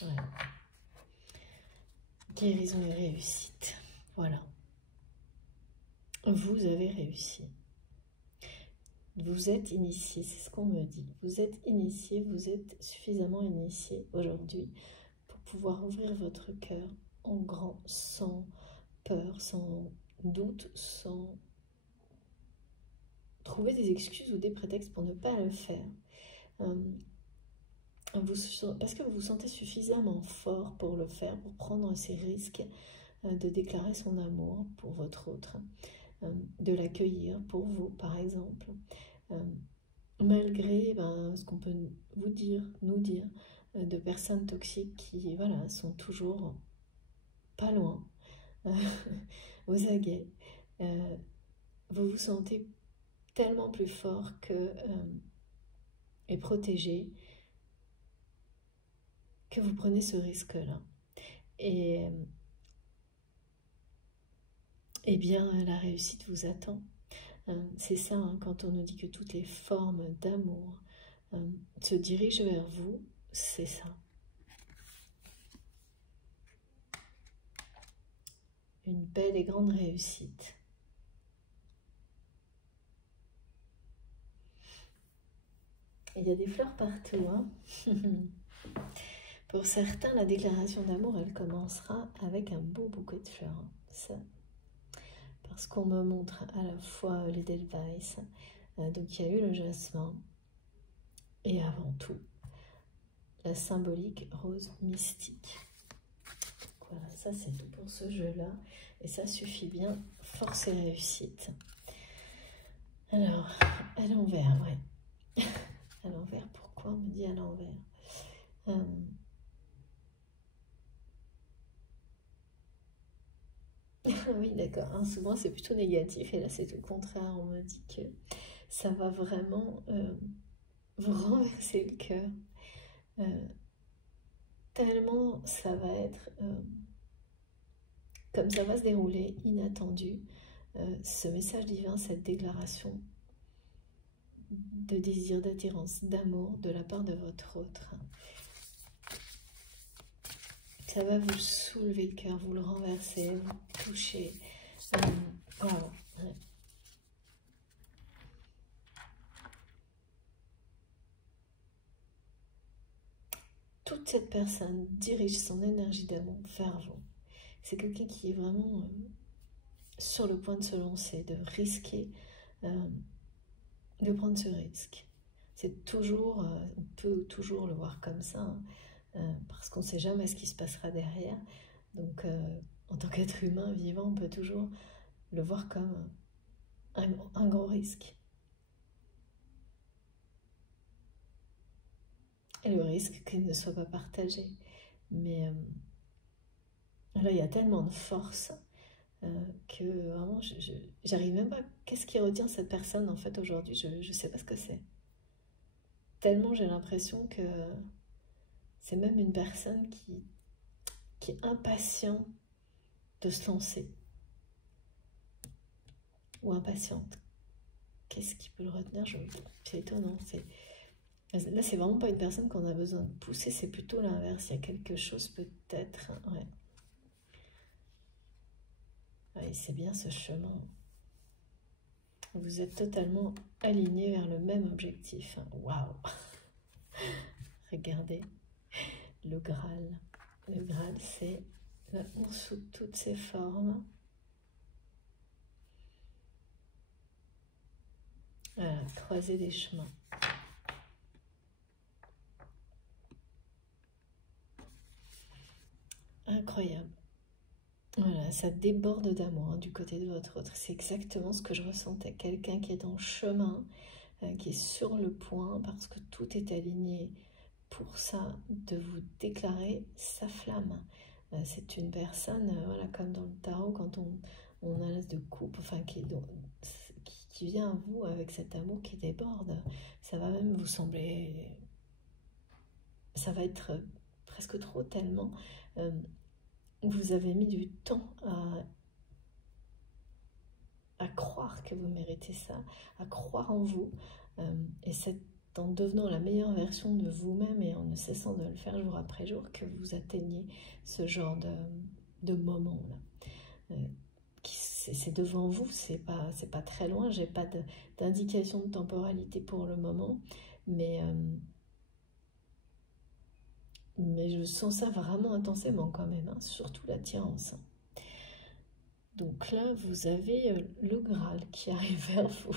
Ouais. Guérison et réussite. Voilà. Vous avez réussi. Vous êtes initié, c'est ce qu'on me dit. Vous êtes initié, vous êtes suffisamment initié aujourd'hui pour pouvoir ouvrir votre cœur en grand, sans peur, sans doute, sans trouver des excuses ou des prétextes pour ne pas le faire. Parce que vous vous sentez suffisamment fort pour le faire, pour prendre ces risques de déclarer son amour pour votre autre, de l'accueillir pour vous, par exemple, malgré ce qu'on peut nous dire, de personnes toxiques qui, voilà, sont toujours pas loin, aux aguets. Vous vous sentez tellement plus fort et protégé que vous prenez ce risque-là. Et bien, la réussite vous attend. C'est ça, hein, quand on nous dit que toutes les formes d'amour se dirigent vers vous, c'est ça. Une belle et grande réussite. Il y a des fleurs partout, hein. Pour certains, la déclaration d'amour, elle commencera avec un beau bouquet de fleurs. Ça. Parce qu'on me montre à la fois l'Edelweiss, donc il y a eu le jasmin, et avant tout, la symbolique rose mystique. Voilà, ça c'est tout pour ce jeu-là, et ça suffit bien, force et réussite. Alors, à l'envers, ouais. À l'envers, pourquoi on me dit à l'envers? Oui, d'accord. Hein, souvent, c'est plutôt négatif. Et là, c'est le contraire. On me dit que ça va vraiment vous renverser le cœur. Tellement ça va être... comme ça va se dérouler, inattendu, ce message divin, cette déclaration de désir, d'attirance, d'amour de la part de votre autre. Ça va vous soulever le cœur, vous le renverser, vous toucher. Voilà. Ouais. toute cette personne dirige son énergie d'amour vers vous. C'est quelqu'un qui est vraiment sur le point de se lancer, de risquer, de prendre ce risque. C'est toujours, on peut toujours le voir comme ça, hein, parce qu'on ne sait jamais ce qui se passera derrière. Donc, en tant qu'être humain vivant, on peut toujours le voir comme un gros risque. Et le risque qu'il ne soit pas partagé. Mais là, il y a tellement de force que vraiment, j'arrive même pas. Qu'est-ce qui retient cette personne en fait aujourd'hui? Je ne sais pas ce que c'est. Tellement j'ai l'impression que c'est même une personne qui est impatient de se lancer. Ou impatiente. Qu'est-ce qui peut le retenir? C'est étonnant. Là, c'est vraiment pas une personne qu'on a besoin de pousser, c'est plutôt l'inverse. Il y a quelque chose peut-être. Ouais. Ouais, c'est bien ce chemin. Vous êtes totalement alignés vers le même objectif. Waouh! Regardez, le Graal. Le Graal, c'est l'amour sous toutes ses formes. Voilà, croiser des chemins. Incroyable. Voilà, ça déborde d'amour du côté de votre autre. C'est exactement ce que je ressentais. Quelqu'un qui est en chemin, qui est sur le point, parce que tout est aligné pour ça, de vous déclarer sa flamme. C'est une personne, voilà, comme dans le tarot, quand on a l'as de coupe, enfin, qui vient à vous avec cet amour qui déborde. Ça va même vous sembler... Ça va être presque trop, tellement... vous avez mis du temps à croire que vous méritez ça, à croire en vous, et c'est en devenant la meilleure version de vous-même et en ne cessant de le faire jour après jour que vous atteignez ce genre de moment-là. C'est devant vous, c'est pas très loin, j'ai pas d'indication de temporalité pour le moment, mais je sens ça vraiment intensément quand même, hein, surtout l'attirance. Donc là, vous avez le Graal qui arrive vers vous.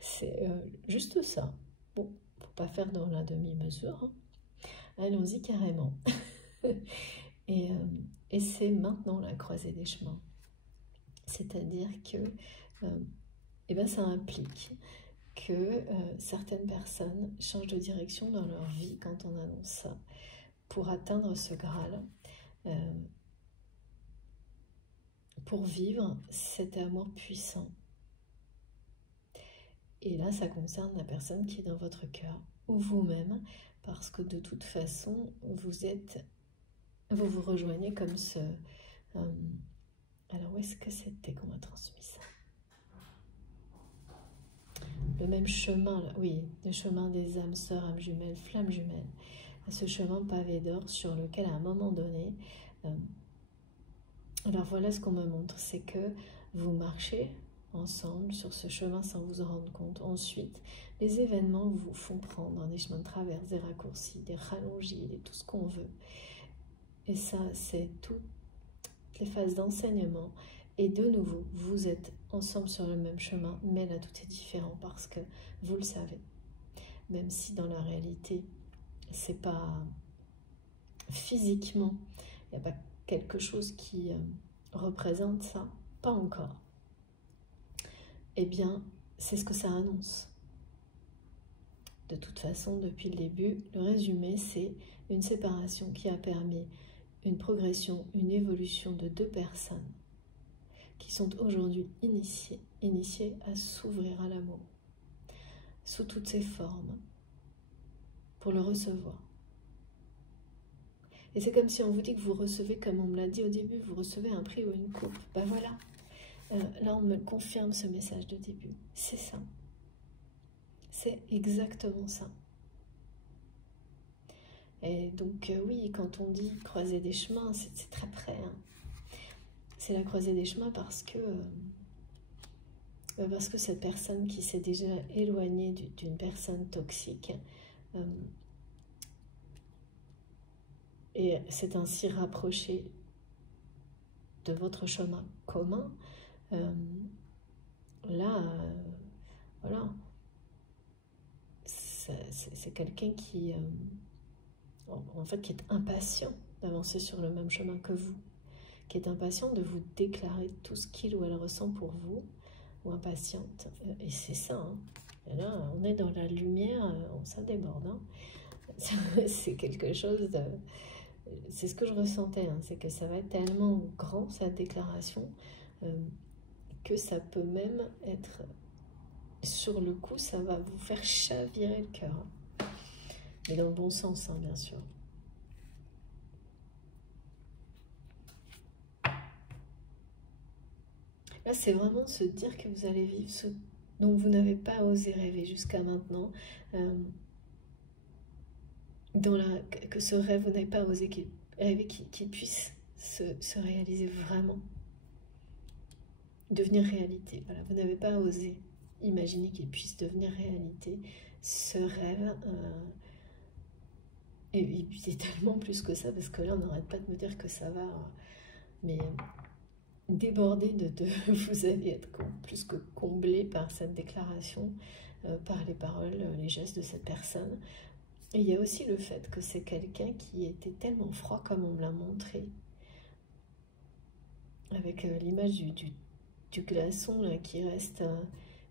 C'est juste ça. Bon, faut pas faire dans la demi-mesure. Hein. Allons-y carrément. et c'est maintenant la croisée des chemins. C'est-à-dire que eh ben, ça implique que certaines personnes changent de direction dans leur vie quand on annonce ça, pour atteindre ce Graal. Pour vivre cet amour puissant. Et là, ça concerne la personne qui est dans votre cœur, ou vous-même, parce que de toute façon, vous vous rejoignez comme ce... alors, où est-ce que c'était qu'on m'a transmis ça? Le même chemin, là, oui, le chemin des âmes sœurs, âmes jumelles, flammes jumelles. Ce chemin pavé d'or sur lequel, à un moment donné... alors voilà ce qu'on me montre, c'est que vous marchez ensemble sur ce chemin sans vous en rendre compte. Ensuite, les événements vous font prendre des chemins de traverse, des raccourcis, des rallongis, tout ce qu'on veut. Et ça, c'est toutes les phases d'enseignement. Et de nouveau, vous êtes ensemble sur le même chemin, mais là, tout est différent parce que vous le savez. Même si dans la réalité, c'est pas physiquement, il n'y a pas quelque chose qui représente ça, pas encore. Eh bien, c'est ce que ça annonce. De toute façon, depuis le début, le résumé, c'est une séparation qui a permis une progression, une évolution de deux personnes qui sont aujourd'hui initiées à s'ouvrir à l'amour, sous toutes ses formes, pour le recevoir. Et c'est comme si on vous dit que vous recevez, comme on me l'a dit au début, vous recevez un prix ou une coupe. Ben voilà, là on me confirme ce message de début. C'est ça. C'est exactement ça. Et donc oui, quand on dit croiser des chemins, c'est très près. Hein. C'est la croisée des chemins parce que cette personne qui s'est déjà éloignée d'une personne toxique et c'est ainsi rapproché de votre chemin commun, là, voilà, c'est quelqu'un qui, en fait, qui est impatient d'avancer sur le même chemin que vous, qui est impatient de vous déclarer tout ce qu'il ou elle ressent pour vous, ou impatiente, et c'est ça, hein. Et là, on est dans la lumière, ça déborde, hein. C'est quelque chose de... C'est ce que je ressentais, hein, c'est que ça va être tellement grand, cette déclaration, que ça peut même être... Sur le coup, ça va vous faire chavirer le cœur. Mais dans le bon sens, hein, bien sûr. Là, c'est vraiment se dire que vous allez vivre ce dont vous n'avez pas osé rêver jusqu'à maintenant. Que ce rêve, vous n'avez pas osé rêver qu'il puisse se réaliser vraiment. Devenir réalité. Voilà, vous n'avez pas osé imaginer qu'il puisse devenir réalité. Ce rêve... et c'est tellement plus que ça, parce que là, on n'arrête pas de me dire que ça va... mais déborder de vous allez être plus que comblé par cette déclaration, par les paroles, les gestes de cette personne. Et il y a aussi le fait que c'est quelqu'un qui était tellement froid comme on me l'a montré, avec l'image du glaçon là, qui reste...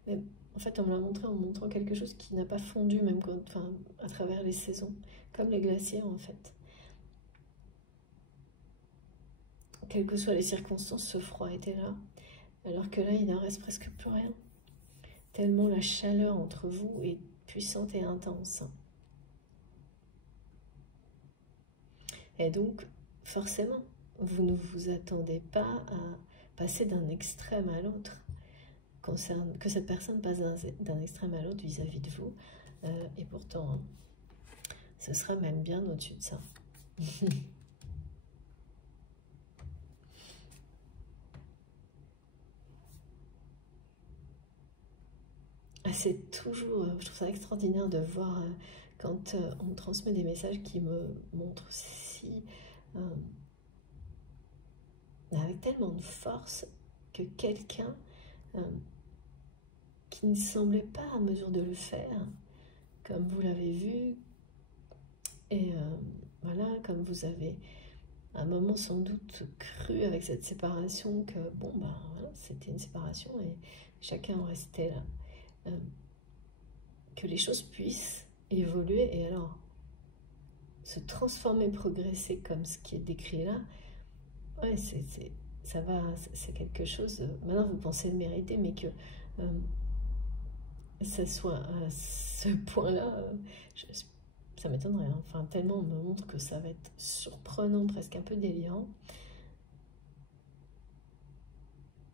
en fait, on me l'a montré en montrant quelque chose qui n'a pas fondu, même quand, enfin, à travers les saisons, comme les glaciers en fait. Quelles que soient les circonstances, ce froid était là, alors que là, il n'en reste presque plus rien. Tellement la chaleur entre vous est puissante et intense. Et donc, forcément, vous ne vous attendez pas à passer d'un extrême à l'autre, que cette personne passe d'un extrême à l'autre vis-à-vis de vous, et pourtant, ce sera même bien au-dessus de ça. C'est toujours, je trouve ça extraordinaire de voir quand on me transmet des messages qui me montrent si, avec tellement de force, que quelqu'un qui ne semblait pas à mesure de le faire, comme vous l'avez vu, et voilà, comme vous avez à un moment sans doute cru avec cette séparation que bon, ben voilà, c'était une séparation et chacun en restait là. Que les choses puissent évoluer et alors se transformer, progresser comme ce qui est décrit là, ouais, ça va, c'est quelque chose, maintenant vous pensez le mériter, mais que ça soit à ce point-là, ça m'étonnerait, hein. Enfin tellement on me montre que ça va être surprenant, presque un peu délirant.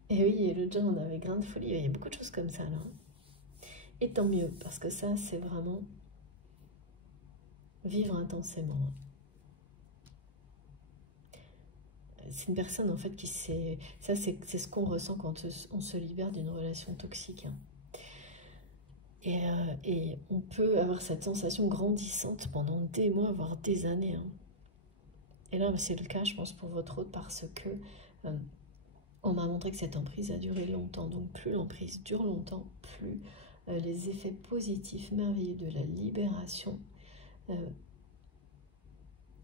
Et oui, et l'autre jour on avait grain de folie, il y a beaucoup de choses comme ça là. Et tant mieux, parce que ça c'est vraiment vivre intensément. C'est une personne en fait qui sait, ça c'est ce qu'on ressent quand on se libère d'une relation toxique, hein. Et on peut avoir cette sensation grandissante pendant des mois, voire des années, hein. Et là c'est le cas je pense pour votre autre, parce que on m'a montré que cette emprise a duré longtemps. Donc plus l'emprise dure longtemps, plus les effets positifs merveilleux de la libération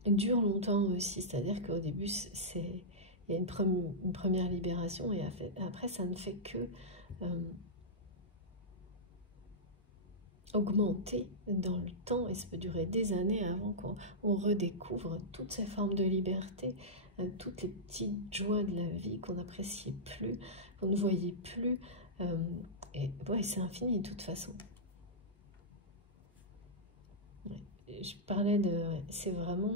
dure longtemps aussi, c'est-à-dire qu'au début, il y a une première libération et après, ça ne fait que augmenter dans le temps et ça peut durer des années avant qu'on redécouvre toutes ces formes de liberté, toutes les petites joies de la vie qu'on n'appréciait plus, qu'on ne voyait plus. Et ouais, c'est infini de toute façon. Je parlais de... C'est vraiment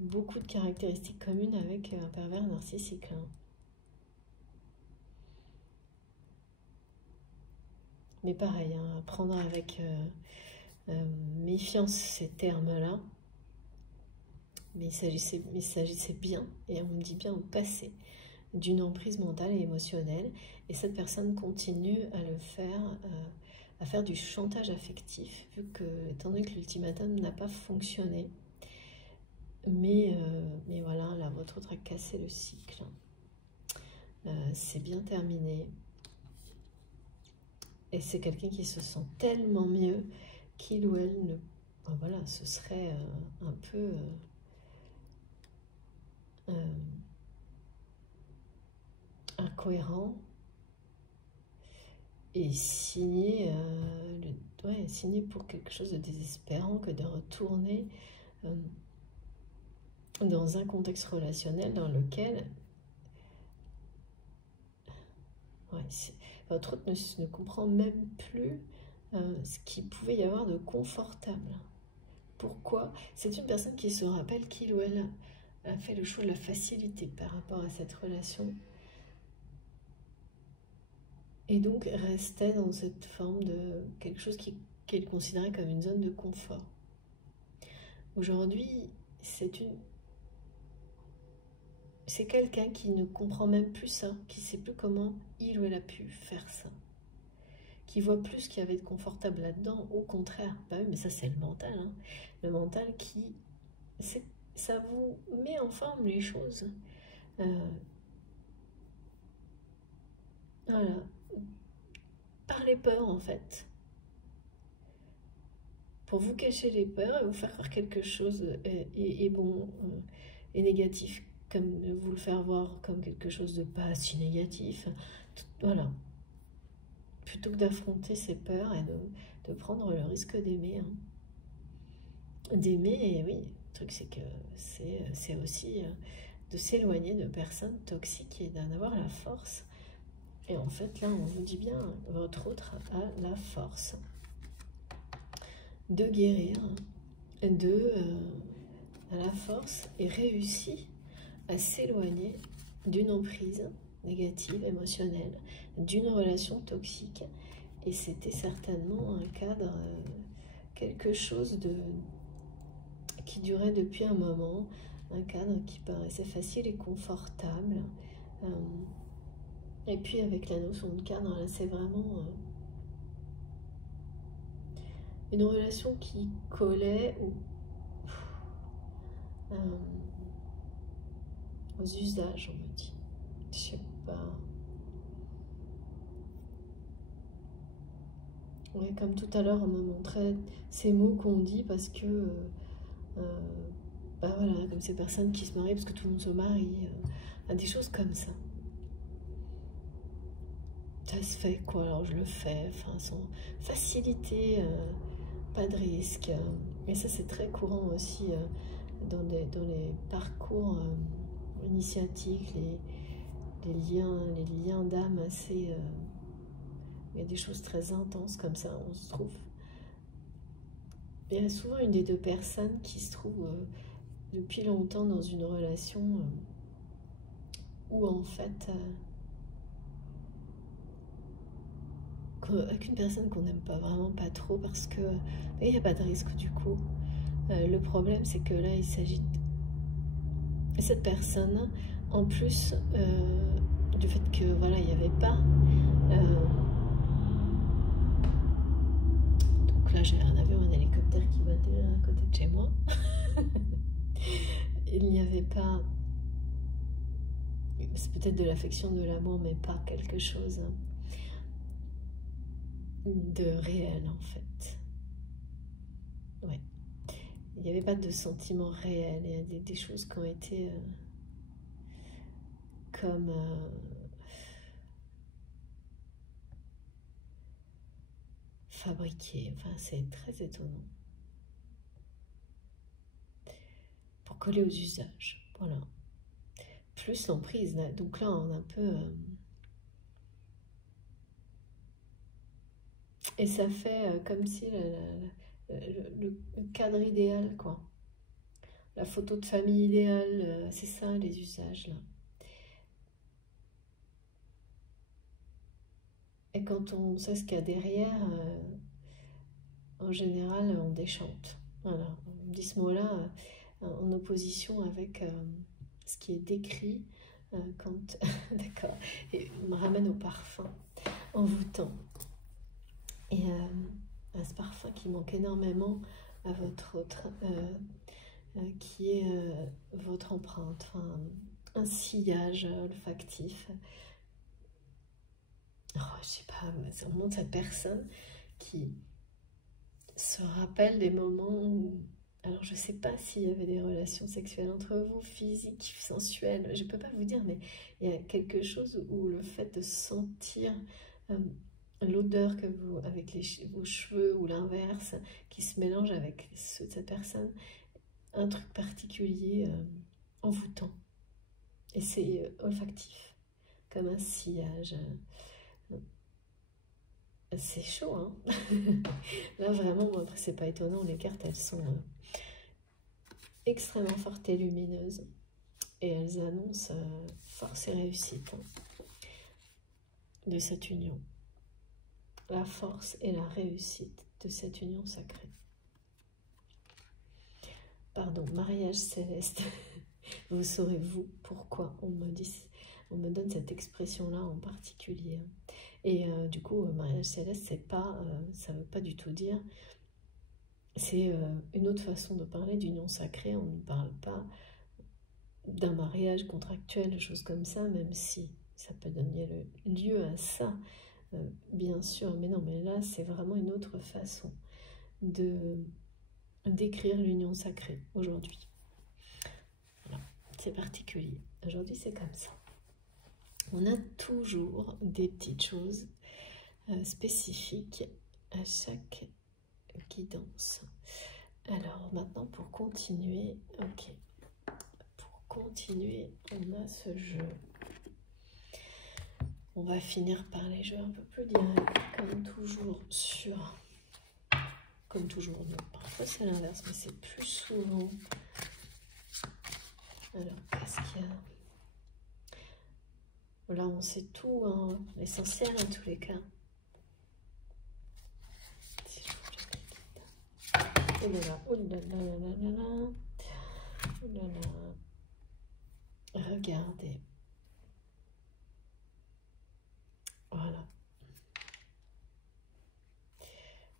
beaucoup de caractéristiques communes avec un pervers narcissique, hein. Mais pareil, hein, à prendre avec méfiance ces termes-là. Mais il s'agissait bien, et on me dit bien au passé, d'une emprise mentale et émotionnelle. Et cette personne continue à le faire... à faire du chantage affectif, vu que, étant donné que l'ultimatum n'a pas fonctionné, Mais voilà, là, votre autre a cassé le cycle. C'est bien terminé. Et c'est quelqu'un qui se sent tellement mieux qu'il ou elle ne... Ben voilà, ce serait un peu... incohérent et signer, signer pour quelque chose de désespérant que de retourner dans un contexte relationnel dans lequel votre autre ne comprend même plus ce qu'il pouvait y avoir de confortable. Pourquoi? C'est une personne qui se rappelle qu'il ou elle a fait le choix de la facilité par rapport à cette relation et donc restait dans cette forme de quelque chose qu'elle considérait comme une zone de confort. Aujourd'hui, c'est quelqu'un qui ne comprend même plus ça, qui ne sait plus comment il ou elle a pu faire ça, qui voit plus ce qu'il y avait de confortable là-dedans, au contraire. Bah oui, mais ça c'est le mental, hein. Le mental ça vous met en forme les choses. Voilà. Par les peurs en fait. Pour vous cacher les peurs et vous faire croire quelque chose est bon et négatif, comme vous le faire voir comme quelque chose de pas si négatif. Voilà. Plutôt que d'affronter ses peurs et de prendre le risque d'aimer. Hein. D'aimer, et oui, le truc c'est que c'est aussi de s'éloigner de personnes toxiques et d'en avoir la force. Et en fait, là, on vous dit bien, votre autre a la force de guérir, à la force et réussit à s'éloigner d'une emprise négative, émotionnelle, d'une relation toxique. Et c'était certainement un cadre, quelque chose qui durait depuis un moment, un cadre qui paraissait facile et confortable. Et puis avec la notion de cadre, c'est vraiment une relation qui collait aux usages, on me dit. Je sais pas. Ouais, comme tout à l'heure, on me montrait ces mots qu'on dit parce que, bah voilà, comme ces personnes qui se marient parce que tout le monde se marie, des choses comme ça. Ça se fait quoi, alors je le fais, enfin, sans facilité, pas de risque. Et ça, c'est très courant aussi dans les parcours initiatiques, les liens d'âme assez... il y a des choses très intenses comme ça, on se trouve. Il y a souvent une des deux personnes qui se trouve depuis longtemps dans une relation où en fait... avec une personne qu'on n'aime pas vraiment pas trop parce que il n'y a pas de risque du coup. Le problème c'est que là il s'agit de cette personne en plus du fait que voilà il n'y avait pas donc là j'ai un avion, un hélicoptère qui va atterrir à côté de chez moi. Il n'y avait pas, c'est peut-être de l'affection, de l'amour, mais pas quelque chose de réel en fait. Ouais. Il n'y avait pas de sentiments réels. Il y a des choses qui ont été comme fabriquées. Enfin, c'est très étonnant. Pour coller aux usages. Voilà. Plus l'emprise. Donc là, on a un peu... et ça fait comme si le cadre idéal, quoi. La photo de famille idéale, c'est ça les usages, là. Et quand on sait ce qu'il y a derrière, en général, on déchante. Voilà, on dit ce mot-là en opposition avec ce qui est décrit quand... D'accord. Et me ramène au parfum envoûtant. Et à ce parfum qui manque énormément à votre autre. qui est votre empreinte, enfin, un sillage olfactif. Oh, je sais pas, c'est vraiment cette personne qui se rappelle des moments où... Alors, je sais pas s'il y avait des relations sechsuelles entre vous, physiques, sensuelles, je peux pas vous dire, mais il y a quelque chose où le fait de sentir l'odeur que vous, avec vos cheveux ou l'inverse, qui se mélange avec ceux de cette personne, un truc particulier envoûtant. Et c'est olfactif, comme un sillage. C'est chaud, hein. Là, vraiment, bon, après, c'est pas étonnant, les cartes, elles sont extrêmement fortes et lumineuses. Et elles annoncent force et réussite de cette union. La force et la réussite de cette union sacrée. Pardon, mariage céleste. Vous saurez, vous, pourquoi on me donne cette expression-là en particulier. Et du coup, mariage céleste, c'est pas, ça ne veut pas du tout dire... C'est une autre façon de parler d'union sacrée. On ne parle pas d'un mariage contractuel, des choses comme ça, même si ça peut donner lieu à ça, bien sûr. Mais non, mais là, c'est vraiment une autre façon de décrire l'union sacrée aujourd'hui. Voilà, c'est particulier. Aujourd'hui, c'est comme ça. On a toujours des petites choses spécifiques à chaque guidance. Alors maintenant, pour continuer, ok. Pour continuer, on a ce jeu. On va finir par les jeux un peu plus directs, comme toujours comme toujours, non, parfois c'est l'inverse, mais c'est plus souvent. Alors, qu'est-ce qu'il y a? Là, on sait tout, hein, l'essentiel en tous les cas. Oh là là, oh là là là là là, oh là là. Regardez. Voilà.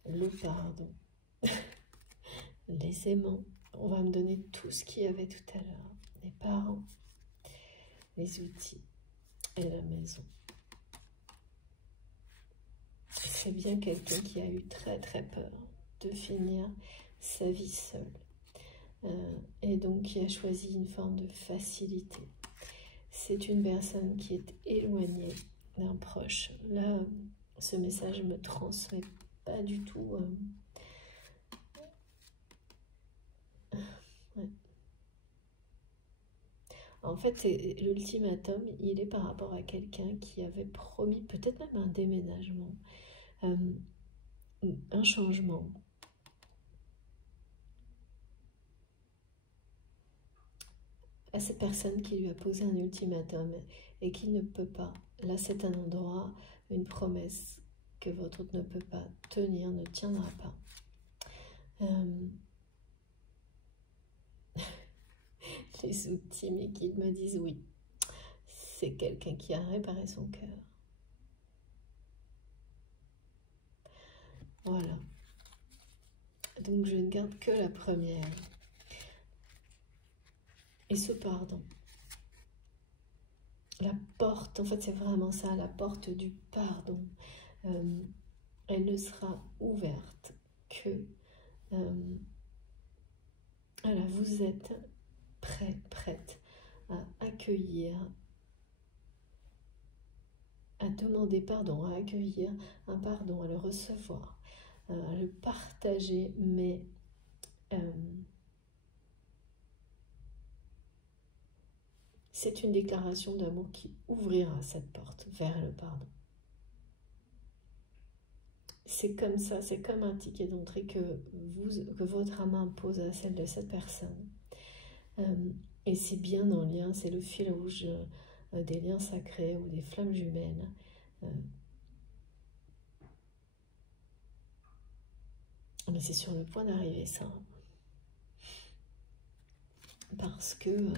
Le pardon. Les aimants. On va me donner tout ce qu'il y avait tout à l'heure. Les parents, les outils et la maison. C'est bien quelqu'un qui a eu très très peur de finir sa vie seule. Et donc qui a choisi une forme de facilité. C'est une personne qui est éloignée d'un proche. Là, ce message ne me transmet pas du tout. Ouais. En fait, l'ultimatum, il est par rapport à quelqu'un qui avait promis peut-être même un déménagement, un changement. À cette personne qui lui a posé un ultimatum et qui ne peut pas. Là, c'est un endroit, une promesse que votre autre ne peut pas tenir, ne tiendra pas. Les outils, mais qu'ils me disent oui. C'est quelqu'un qui a réparé son cœur. Voilà. Donc, je ne garde que la première. Et ce pardon. La porte, en fait, c'est vraiment ça, la porte du pardon. Elle ne sera ouverte que... voilà, vous êtes prêt, prête à accueillir, à demander pardon, à accueillir un pardon, à le recevoir, à le partager, mais c'est une déclaration d'amour qui ouvrira cette porte vers le pardon. C'est comme ça, c'est comme un ticket d'entrée que votre âme impose à celle de cette personne. Et c'est bien en lien, c'est le fil rouge des liens sacrés ou des flammes jumelles. Mais c'est sur le point d'arriver ça. Parce que...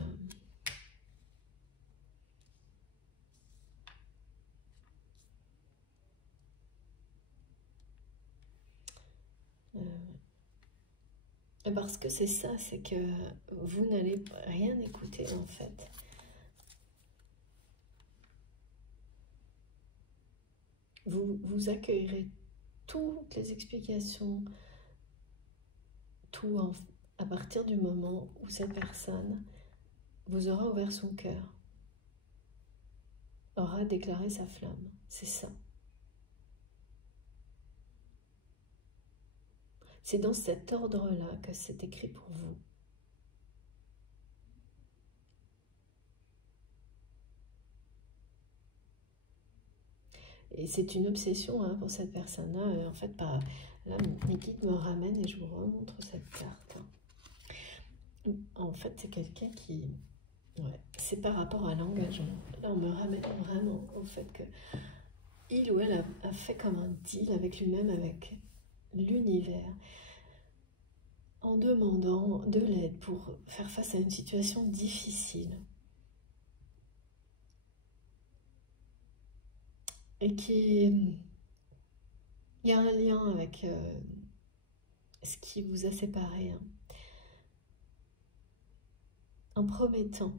Parce que c'est ça, c'est que vous n'allez rien écouter en fait. Vous accueillerez toutes les explications, tout à partir du moment où cette personne vous aura ouvert son cœur, aura déclaré sa flamme. C'est ça. C'est dans cet ordre-là que c'est écrit pour vous. Et c'est une obsession hein, pour cette personne-là. En fait, là, mes guides me ramènent et je vous remontre cette carte. En fait, c'est quelqu'un qui... Ouais, c'est par rapport à l'engagement. Là, on me ramène vraiment au fait que il ou elle a fait comme un deal avec lui-même, avec l'univers, en demandant de l'aide pour faire face à une situation difficile. Et il y a un lien avec ce qui vous a séparé. Hein. En promettant,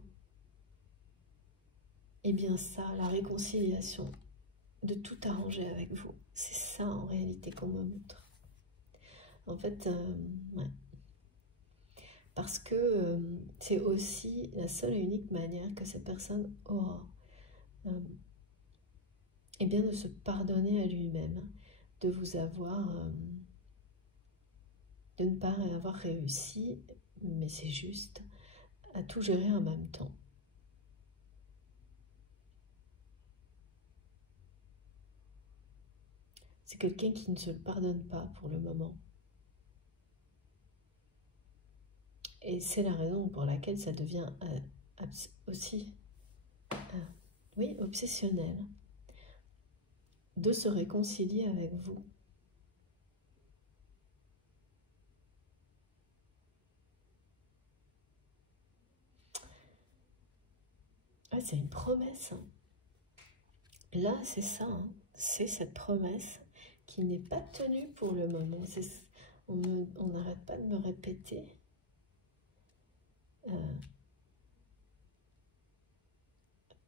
eh bien ça, la réconciliation, de tout arranger avec vous. C'est ça en réalité qu'on me montre. En fait, ouais. Parce que c'est aussi la seule et unique manière que cette personne aura eh bien de se pardonner à lui-même, de vous avoir, de ne pas avoir réussi, mais c'est juste, à tout gérer en même temps. C'est quelqu'un qui ne se le pardonne pas pour le moment. Et c'est la raison pour laquelle ça devient aussi, oui, obsessionnel, de se réconcilier avec vous. Ouais, c'est une promesse. Hein. Là, c'est ça, hein. C'est cette promesse qui n'est pas tenue pour le moment. On n'arrête pas de me répéter.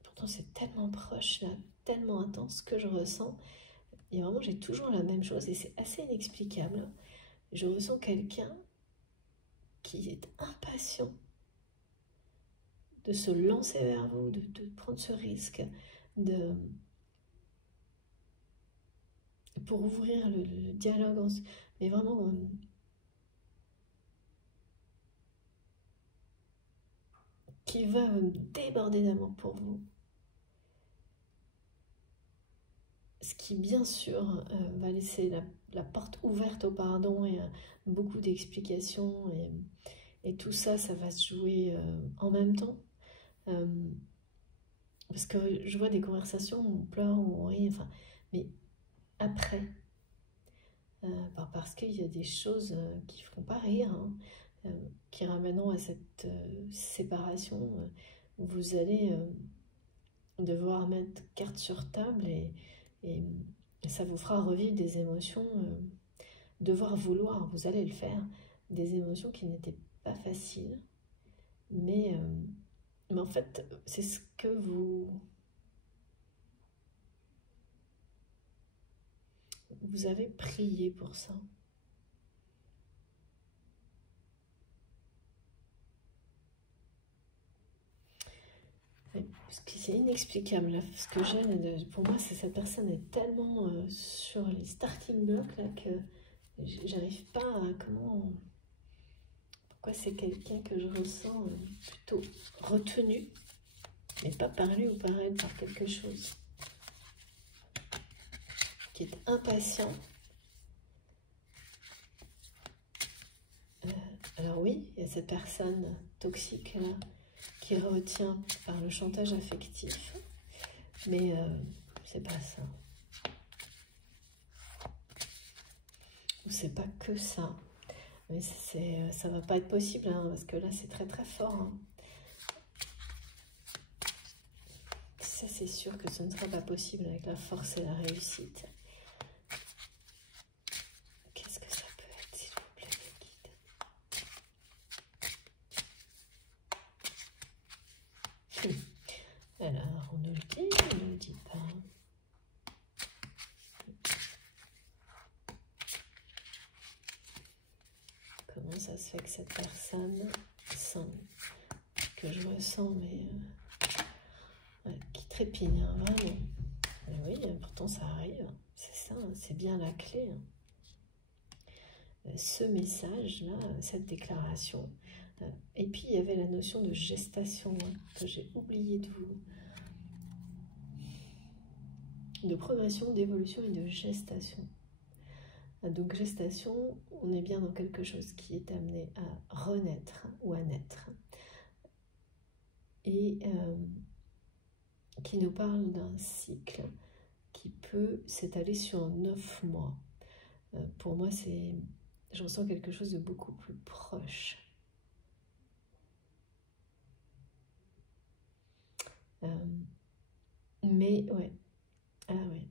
Pourtant, c'est tellement proche, là, tellement intense que je ressens. Et vraiment, j'ai toujours la même chose et c'est assez inexplicable. Je ressens quelqu'un qui est impatient de se lancer vers vous, de prendre ce risque, pour ouvrir le dialogue, mais vraiment qui va déborder d'amour pour vous. Ce qui, bien sûr, va laisser la porte ouverte au pardon et beaucoup d'explications. Et tout ça, ça va se jouer en même temps. Parce que je vois des conversations où on pleure, où on rit, enfin, mais après, parce qu'il y a des choses qui ne feront pas rire, hein, qui ramèneront à cette séparation où vous allez devoir mettre carte sur table et ça vous fera revivre des émotions, devoir vouloir, vous allez le faire, des émotions qui n'étaient pas faciles, mais en fait, c'est ce que vous avez prié pour ça. Parce que c'est inexplicable, là, ce que j'ai, pour moi, cette personne est tellement sur les starting blocks là, que j'arrive pas à comment... Pourquoi c'est quelqu'un que je ressens plutôt retenu, mais pas par lui ou par elle, par quelque chose qui est impatient. Alors oui, il y a cette personne toxique là qui retient par le chantage affectif, mais c'est pas ça. Ou c'est pas que ça. Mais ça va pas être possible, hein, parce que là c'est très très fort. Hein. Ça c'est sûr que ce ne sera pas possible avec la force et la réussite. Qu'est-ce que ça peut être, s'il vous plaît, les guides? Alors, on nous le dit, on ne le dit pas. Comment ça se fait que cette personne sent que je ressens, mais ouais, qui trépigne, hein, vraiment. Mais oui, pourtant ça arrive, c'est ça, c'est bien la clé. Ce message-là, cette déclaration. Et puis il y avait la notion de gestation, hein, que j'ai oublié de vous. De progression, d'évolution et de gestation. Donc gestation, on est bien dans quelque chose qui est amené à renaître ou à naître. Et qui nous parle d'un cycle qui peut s'étaler sur 9 mois. Pour moi, je ressens quelque chose de beaucoup plus proche. Mais ouais, ah ouais,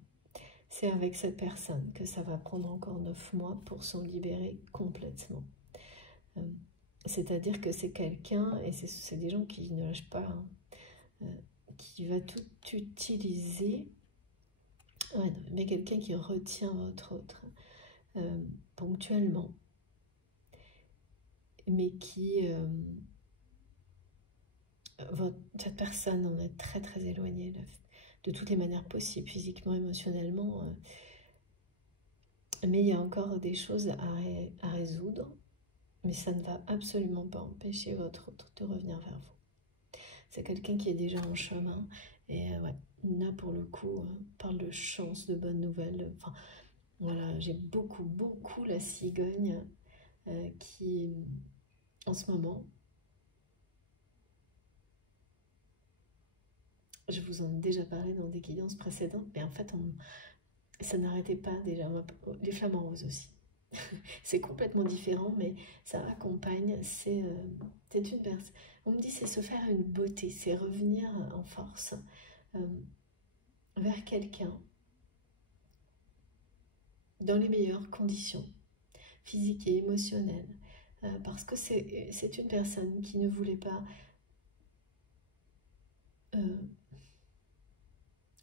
c'est avec cette personne que ça va prendre encore 9 mois pour s'en libérer complètement. C'est-à-dire que c'est quelqu'un, et c'est des gens qui ne lâchent pas, hein, qui va tout utiliser, ouais, mais quelqu'un qui retient votre autre ponctuellement, mais qui, cette personne en est très très éloignée de toutes les manières possibles, physiquement, émotionnellement, mais il y a encore des choses à résoudre, mais ça ne va absolument pas empêcher votre autre de revenir vers vous. C'est quelqu'un qui est déjà en chemin, et ouais, là pour le coup, parle de chance, de bonnes nouvelles, enfin voilà, j'ai beaucoup la cigogne qui, en ce moment, je vous en ai déjà parlé dans des guidances précédentes, mais en fait, ça n'arrêtait pas déjà, les flamants roses aussi. C'est complètement différent, mais ça accompagne, c'est une personne. On me dit c'est se faire une beauté, c'est revenir en force vers quelqu'un dans les meilleures conditions, physiques et émotionnelles, parce que c'est une personne qui ne voulait pas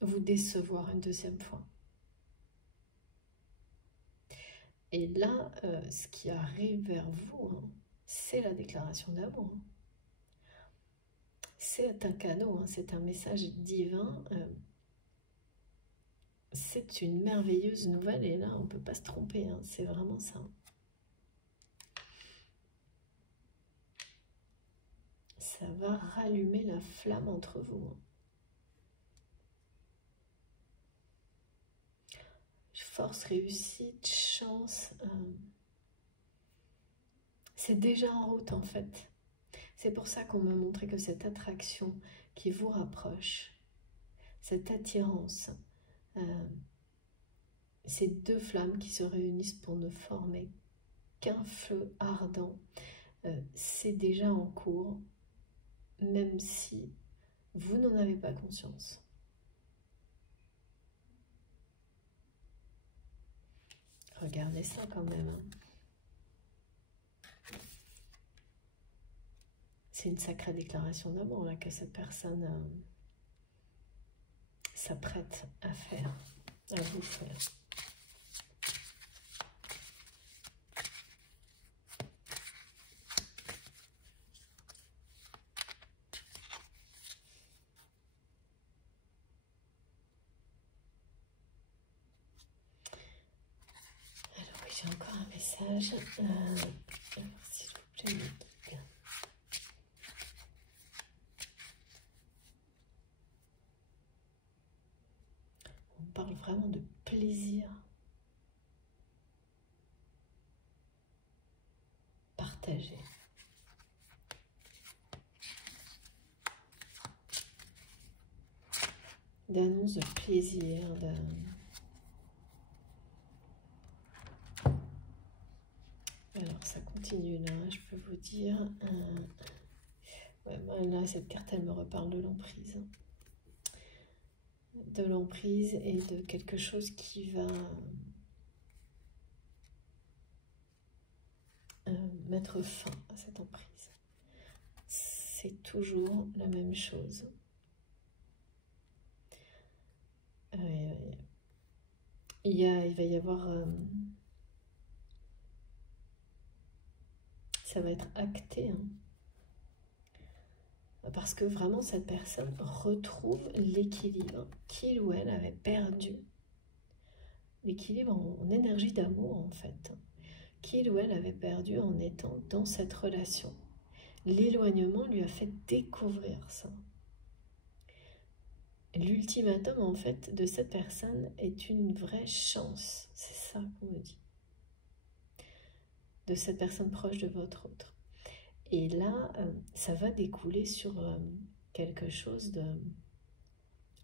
vous décevoir une deuxième fois. Et là, ce qui arrive vers vous, hein, c'est la déclaration d'amour. C'est un cadeau, hein, c'est un message divin. C'est une merveilleuse nouvelle et là, on ne peut pas se tromper, hein, c'est vraiment ça. Ça va rallumer la flamme entre vous. Hein. Force, réussite, chance. C'est déjà en route en fait. C'est pour ça qu'on m'a montré que cette attraction qui vous rapproche, cette attirance, ces deux flammes qui se réunissent pour ne former qu'un feu ardent, c'est déjà en cours, même si vous n'en avez pas conscience. Regardez ça quand même. Hein. C'est une sacrée déclaration d'amour là que cette personne s'apprête à faire, à vous faire. Alors oui, j'ai encore un message. Alors, s'il vous plaît, on parle vraiment de plaisir partagé. D'annonce de plaisir, Alors ça continue là, je peux vous dire. Ouais, là, cette carte, elle me reparle de l'emprise. De l'emprise et de quelque chose qui va mettre fin à cette emprise. C'est toujours la même chose. il va y avoir... ça va être acté, hein. Parce que vraiment, cette personne retrouve l'équilibre qu'il ou elle avait perdu. L'équilibre en énergie d'amour, en fait, qu'il ou elle avait perdu en étant dans cette relation. L'éloignement lui a fait découvrir ça. L'ultimatum, en fait, de cette personne est une vraie chance. C'est ça qu'on me dit. De cette personne proche de votre autre. Et là, ça va découler sur quelque chose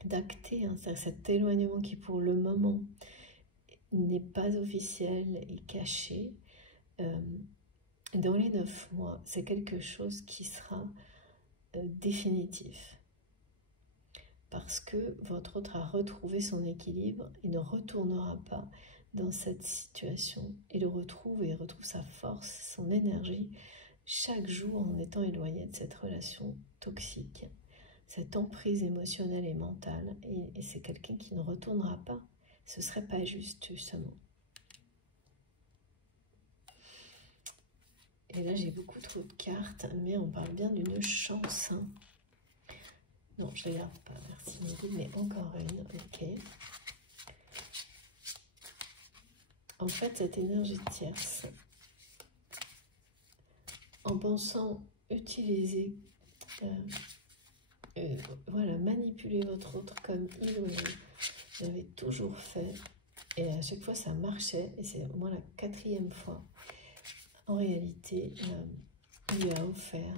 d'acté, hein, cet éloignement qui pour le moment n'est pas officiel et caché. Dans les 9 mois, c'est quelque chose qui sera définitif. Parce que votre autre a retrouvé son équilibre et ne retournera pas dans cette situation. Il retrouve sa force, son énergie, chaque jour en étant éloigné de cette relation toxique, cette emprise émotionnelle et mentale, et c'est quelqu'un qui ne retournera pas. Ce ne serait pas juste, justement. Et là, j'ai beaucoup trop de cartes, mais on parle bien d'une chance. Hein. Non, je ne les garde pas, merci beaucoup, mais encore une, ok. En fait, cette énergie tierce, en pensant utiliser, voilà, manipuler votre autre comme il ou elle l'avait toujours fait, et à chaque fois ça marchait, et c'est au moins la 4e fois, en réalité, il lui a offert,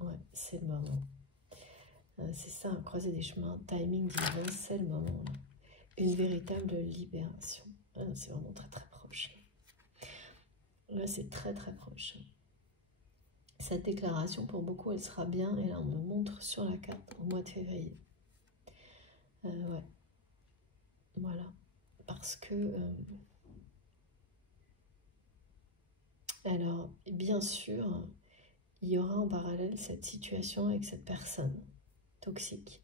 ouais, c'est le moment. C'est ça, croiser des chemins, timing divin, c'est le moment. Là. Une véritable libération. C'est vraiment très très proche. Là, c'est très très proche. Cette déclaration, pour beaucoup, elle sera bien. Et là, on me montre sur la carte au mois de février. Ouais. Voilà. Parce que... alors, bien sûr, il y aura en parallèle cette situation avec cette personne toxique.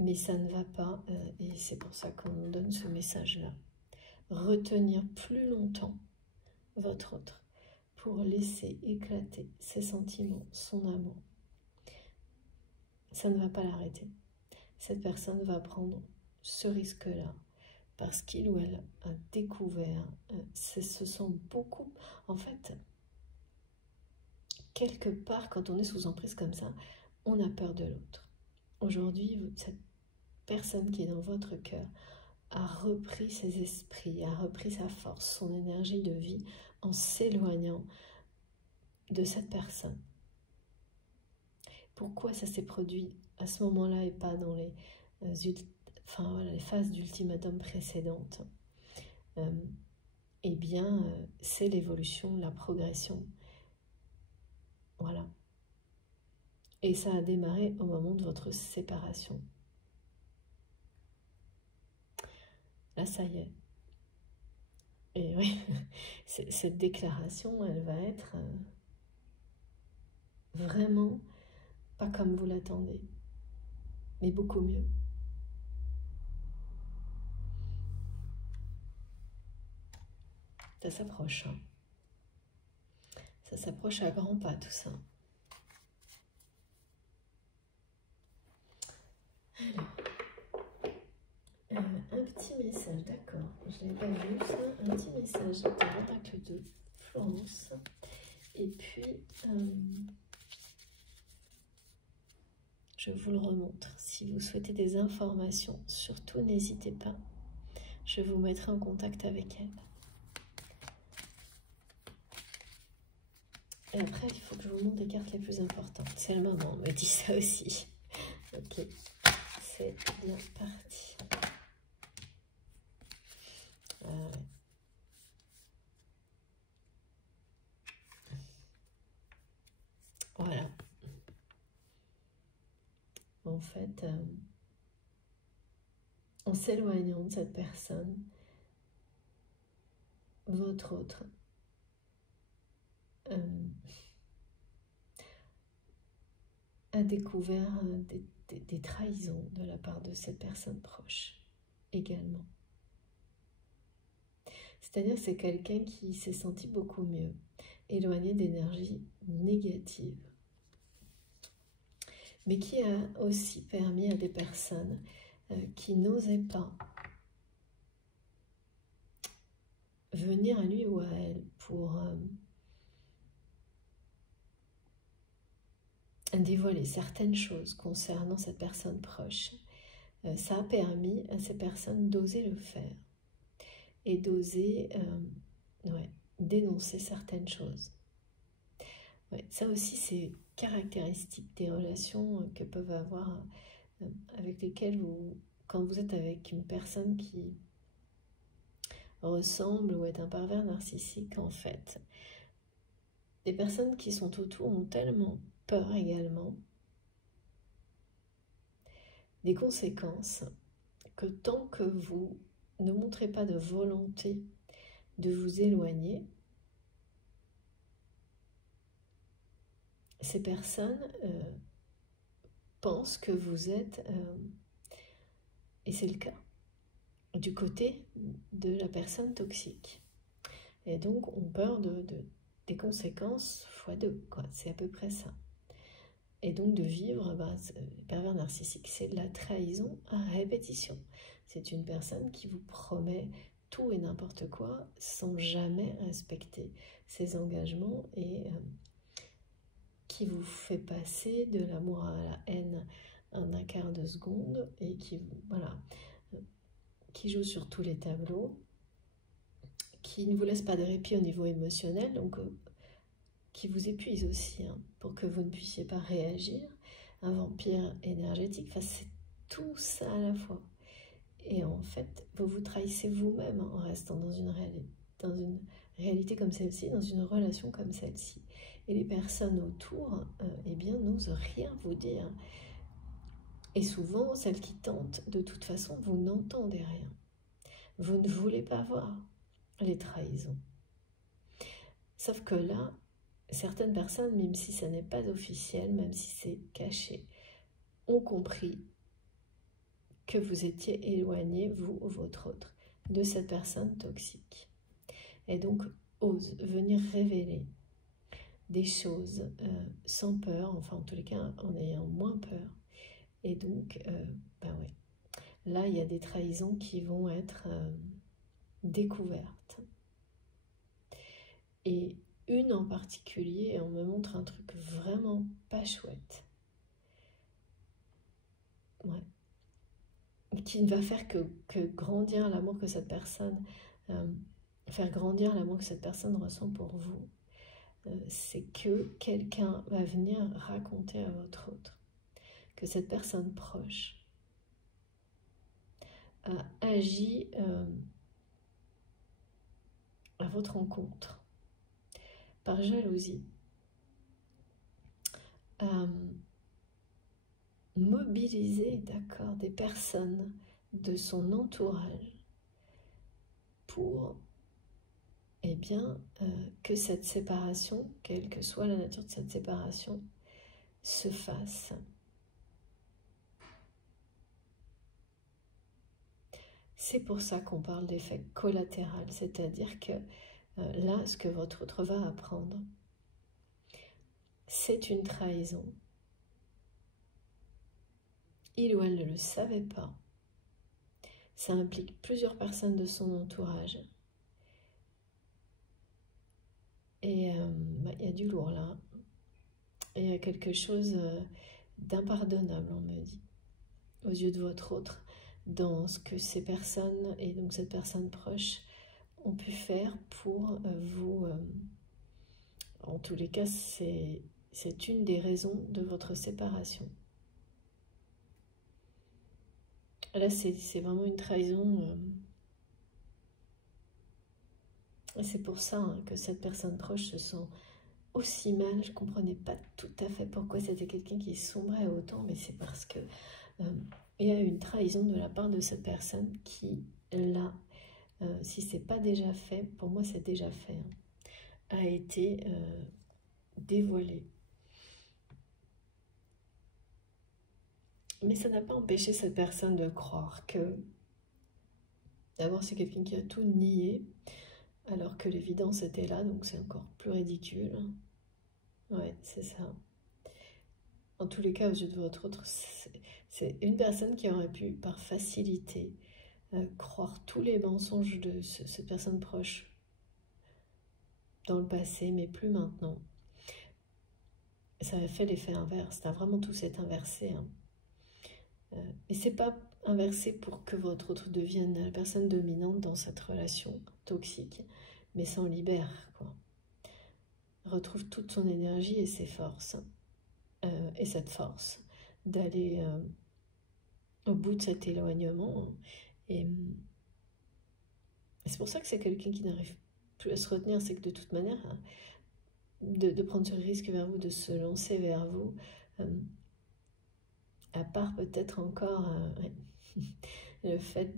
Mais ça ne va pas, et c'est pour ça qu'on donne ce message-là. Retenir plus longtemps votre autre pour laisser éclater ses sentiments, son amour. Ça ne va pas l'arrêter. Cette personne va prendre ce risque-là parce qu'il ou elle a découvert, se sent beaucoup... En fait, quelque part, quand on est sous emprise comme ça, on a peur de l'autre. Aujourd'hui, cette personne qui est dans votre cœur a repris ses esprits, a repris sa force, son énergie de vie en s'éloignant de cette personne. Pourquoi ça s'est produit à ce moment-là et pas dans les, les phases d'ultimatum précédentes? Eh bien, c'est l'évolution, la progression. Voilà. Et ça a démarré au moment de votre séparation. Là, ça y est. Et oui, cette déclaration, elle va être vraiment pas comme vous l'attendez, mais beaucoup mieux. Ça s'approche. Hein. Ça s'approche à grands pas, tout ça. Alors, un petit message, d'accord. Je ne l'ai pas vu, ça. Un petit message de l'oracle de Florence. Et puis, je vous le remontre. Si vous souhaitez des informations, surtout n'hésitez pas. Je vous mettrai en contact avec elle. Et après, il faut que je vous montre les cartes les plus importantes. C'est le moment, on me dit ça aussi. Ok, c'est bien parti. Voilà. En fait, en s'éloignant de cette personne, votre autre a découvert des trahisons de la part de cette personne proche également. C'est-à-dire que c'est quelqu'un qui s'est senti beaucoup mieux, éloigné d'énergie négative, mais qui a aussi permis à des personnes qui n'osaient pas venir à lui ou à elle pour dévoiler certaines choses concernant cette personne proche. Ça a permis à ces personnes d'oser le faire et d'oser dénoncer certaines choses. Ouais, ça aussi, c'est caractéristique des relations que peuvent avoir avec lesquelles quand vous êtes avec une personne qui ressemble ou est un pervers narcissique, en fait. Les personnes qui sont autour ont tellement peur également des conséquences que tant que vous ne montrez pas de volonté de vous éloigner, ces personnes pensent que vous êtes, et c'est le cas, du côté de la personne toxique. Et donc ont peur des conséquences x2, quoi. C'est à peu près ça. Et donc de vivre, le pervers narcissique, c'est de la trahison à répétition. C'est une personne qui vous promet tout et n'importe quoi sans jamais respecter ses engagements et qui vous fait passer de l'amour à la haine en un quart de seconde et qui joue sur tous les tableaux, qui ne vous laisse pas de répit au niveau émotionnel, donc qui vous épuise aussi, pour que vous ne puissiez pas réagir, un vampire énergétique, enfin, c'est tout ça à la fois. Et en fait, vous vous trahissez vous-même en restant dans une réalité comme celle-ci, dans une relation comme celle-ci. Et les personnes autour, eh bien, n'osent rien vous dire. Et souvent, celles qui tentent, de toute façon, vous n'entendez rien. Vous ne voulez pas voir les trahisons. Sauf que là, certaines personnes, même si ça n'est pas officiel, même si c'est caché, ont compris que vous étiez éloigné, vous ou votre autre, de cette personne toxique. Et donc, osent venir révéler des choses sans peur, enfin en tous les cas en ayant moins peur. Et donc, ouais. Là, il y a des trahisons qui vont être découvertes. Et une en particulier, on me montre un truc vraiment pas chouette. Ouais. Qui ne va faire que grandir l'amour que cette personne, faire grandir l'amour que cette personne ressent pour vous. C'est que quelqu'un va venir raconter à votre autre que cette personne proche a agi à votre encontre par jalousie, mobiliser, d'accord, des personnes de son entourage pour, eh bien, que cette séparation, quelle que soit la nature de cette séparation, se fasse. C'est pour ça qu'on parle d'effet collatéral, c'est-à-dire que là, ce que votre autre va apprendre, c'est une trahison. Il ou elle ne le savait pas. Ça implique plusieurs personnes de son entourage. Et il y a du lourd là. Et il y a quelque chose d'impardonnable, on me dit, aux yeux de votre autre, dans ce que ces personnes, et donc cette personne proche, ont pu faire pour vous. En tous les cas, c'est une des raisons de votre séparation. Là, c'est vraiment une trahison. Et c'est pour ça que cette personne proche se sent aussi mal. Je ne comprenais pas tout à fait pourquoi c'était quelqu'un qui sombrait autant, mais c'est parce que il y a une trahison de la part de cette personne qui, là, si ce n'est pas déjà fait, pour moi c'est déjà fait, a été dévoilée. Mais ça n'a pas empêché cette personne de croire que, d'abord, c'est quelqu'un qui a tout nié, alors que l'évidence était là, donc c'est encore plus ridicule. Ouais, c'est ça. En tous les cas, aux yeux de votre autre, c'est une personne qui aurait pu, par facilité, croire tous les mensonges de cette personne proche dans le passé, mais plus maintenant. Ça a fait l'effet inverse, ça a vraiment tout s'est inversé. Hein. Et c'est pas inversé pour que votre autre devienne la personne dominante dans cette relation toxique, mais s'en libère, quoi. Retrouve toute son énergie et ses forces, et cette force d'aller au bout de cet éloignement. Et c'est pour ça que c'est quelqu'un qui n'arrive plus à se retenir, c'est que de toute manière, de prendre ce risque vers vous, de se lancer vers vous, à part peut-être encore le fait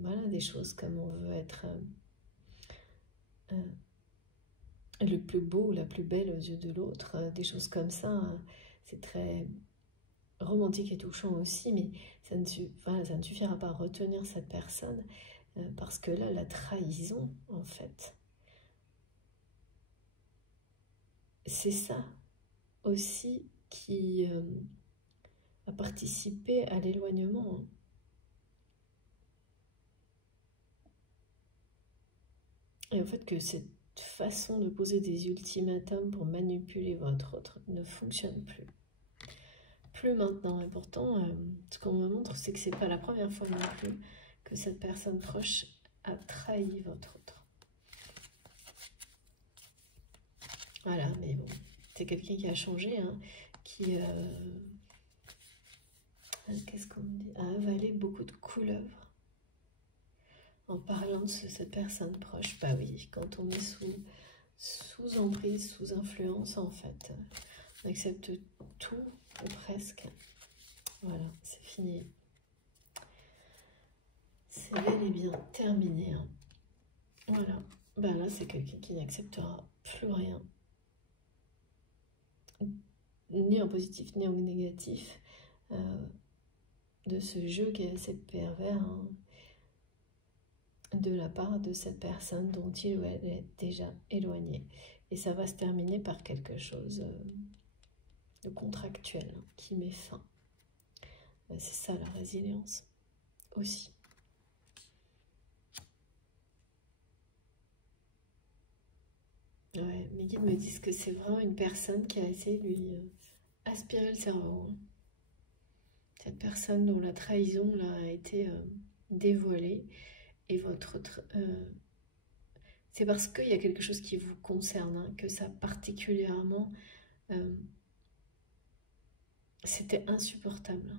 voilà, des choses comme on veut être le plus beau ou la plus belle aux yeux de l'autre, des choses comme ça, c'est très romantique et touchant aussi, mais ça ne suffira pas à retenir cette personne, parce que là, la trahison, en fait, c'est ça aussi qui a participé à l'éloignement. Hein. Et en fait que cette façon de poser des ultimatums pour manipuler votre autre ne fonctionne plus. Plus maintenant. Et pourtant, ce qu'on me montre, c'est que c'est pas la première fois non plus que cette personne proche a trahi votre autre. Voilà, mais bon, c'est quelqu'un qui a changé, hein, qui qu'est-ce qu'on me dit, a avalé beaucoup de couleuvres en parlant de cette personne proche. Bah oui, quand on est sous emprise, sous influence, en fait, on accepte tout, ou presque. Voilà, c'est fini. C'est bel et bien terminé. Hein. Voilà. Ben là, c'est quelqu'un qui n'acceptera plus rien. Ni en positif, ni en négatif. De ce jeu qui est assez pervers. Hein, de la part de cette personne dont il ou elle est déjà éloigné. Et ça va se terminer par quelque chose de contractuel, hein, qui met fin. C'est ça la résilience aussi. Ouais, mes guides me disent que c'est vraiment une personne qui a essayé de lui aspirer le cerveau. Hein. Cette personne dont la trahison là, a été dévoilée. Et votre autre... c'est parce qu'il y a quelque chose qui vous concerne, hein, que ça particulièrement... c'était insupportable.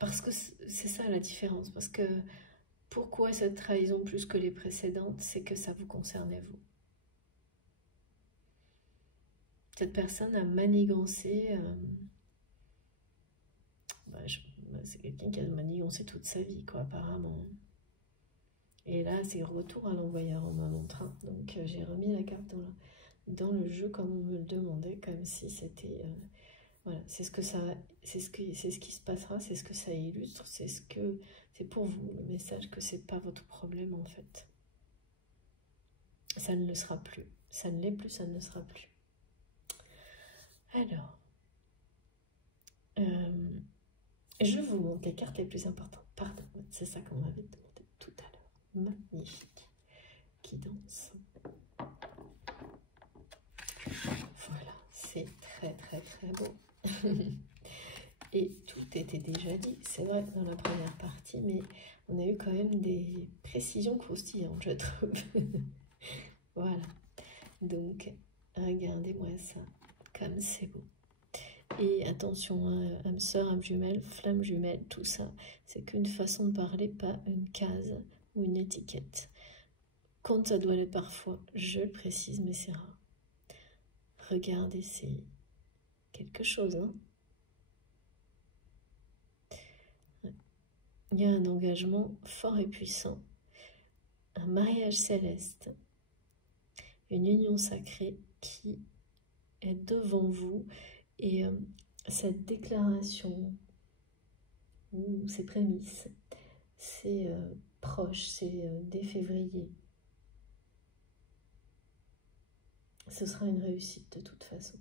Parce que c'est ça la différence. Parce que pourquoi cette trahison plus que les précédentes, c'est que ça vous concernait vous. Cette personne a manigancé... c'est quelqu'un qui a manigancé toute sa vie, quoi, apparemment. Et là, c'est retour à l'envoyeur, on me montre. Hein. Donc, j'ai remis la carte dans le jeu comme on me le demandait, comme si c'était... voilà, c'est ce qui se passera, c'est ce que ça illustre, c'est pour vous le message que c'est pas votre problème en fait. Ça ne le sera plus. Ça ne l'est plus, ça ne le sera plus. Alors, je vous montre les cartes les plus importantes. Pardon, c'est ça qu'on m'avait demandé tout à l'heure. Magnifique. Qui danse. Voilà, c'est très très très beau. Et tout était déjà dit, c'est vrai, dans la première partie, mais on a eu quand même des précisions croustillantes, je trouve. Voilà. Donc, regardez-moi ça, comme c'est beau. Et attention, hein, âme sœur, âme jumelle, flamme jumelle, tout ça, c'est qu'une façon de parler, pas une case ou une étiquette. Quand ça doit l'être parfois, je le précise, mais c'est rare. Regardez, c'est quelque chose, hein. Il y a un engagement fort et puissant, un mariage céleste, une union sacrée qui est devant vous. Et cette déclaration ou ces prémices, c'est proche, c'est dès février. Ce sera une réussite de toute façon.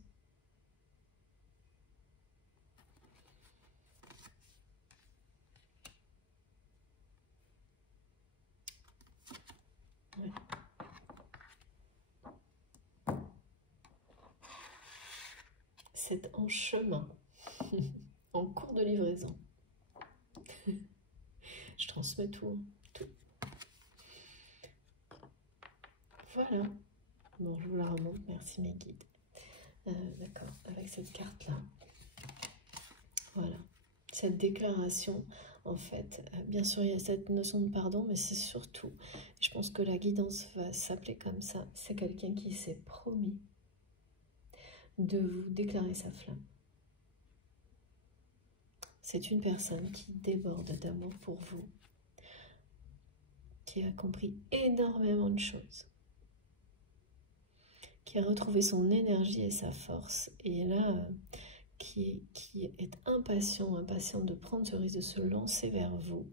Ouais. C'est en chemin, en cours de livraison. Je transmets tout, tout. Voilà. Bon, je vous la remonte, merci mes guides. D'accord, avec cette carte-là. Voilà. Cette déclaration, en fait, bien sûr, il y a cette notion de pardon, mais c'est surtout, je pense que la guidance va s'appeler comme ça, c'est quelqu'un qui s'est promis de vous déclarer sa flamme. C'est une personne qui déborde d'amour pour vous, qui a compris énormément de choses, qui a retrouvé son énergie et sa force, et là, qui est impatient de prendre ce risque de se lancer vers vous,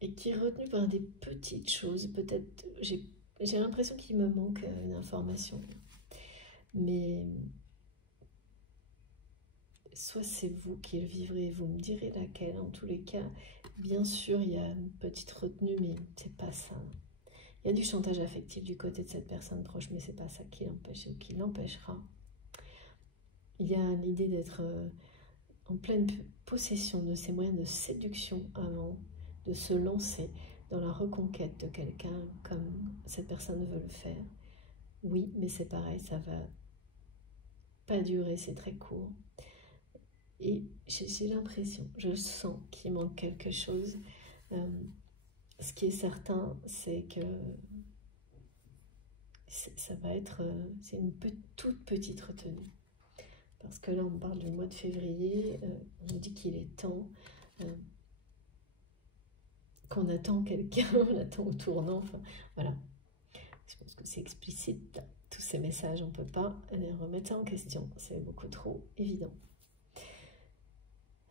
et qui est retenu par des petites choses. Peut-être, j'ai l'impression qu'il me manque une information, mais soit c'est vous qui le vivrez, vous me direz laquelle. En tous les cas, bien sûr, il y a une petite retenue, mais c'est pas ça. Il y a du chantage affectif du côté de cette personne proche, mais c'est pas ça qui l'empêche ou qui l'empêchera. Il y a l'idée d'être en pleine possession de ses moyens de séduction avant de se lancer dans la reconquête de quelqu'un comme cette personne veut le faire. Oui, mais c'est pareil, ça va pas durer, c'est très court. Et j'ai l'impression, je sens qu'il manque quelque chose. Ce qui est certain, c'est que ça va être, c'est une toute petite retenue. Parce que là, on parle du mois de février, on nous dit qu'il est temps, qu'on attend quelqu'un, on attend au tournant, enfin, voilà. Je pense que c'est explicite, tous ces messages, on ne peut pas les remettre en question, c'est beaucoup trop évident.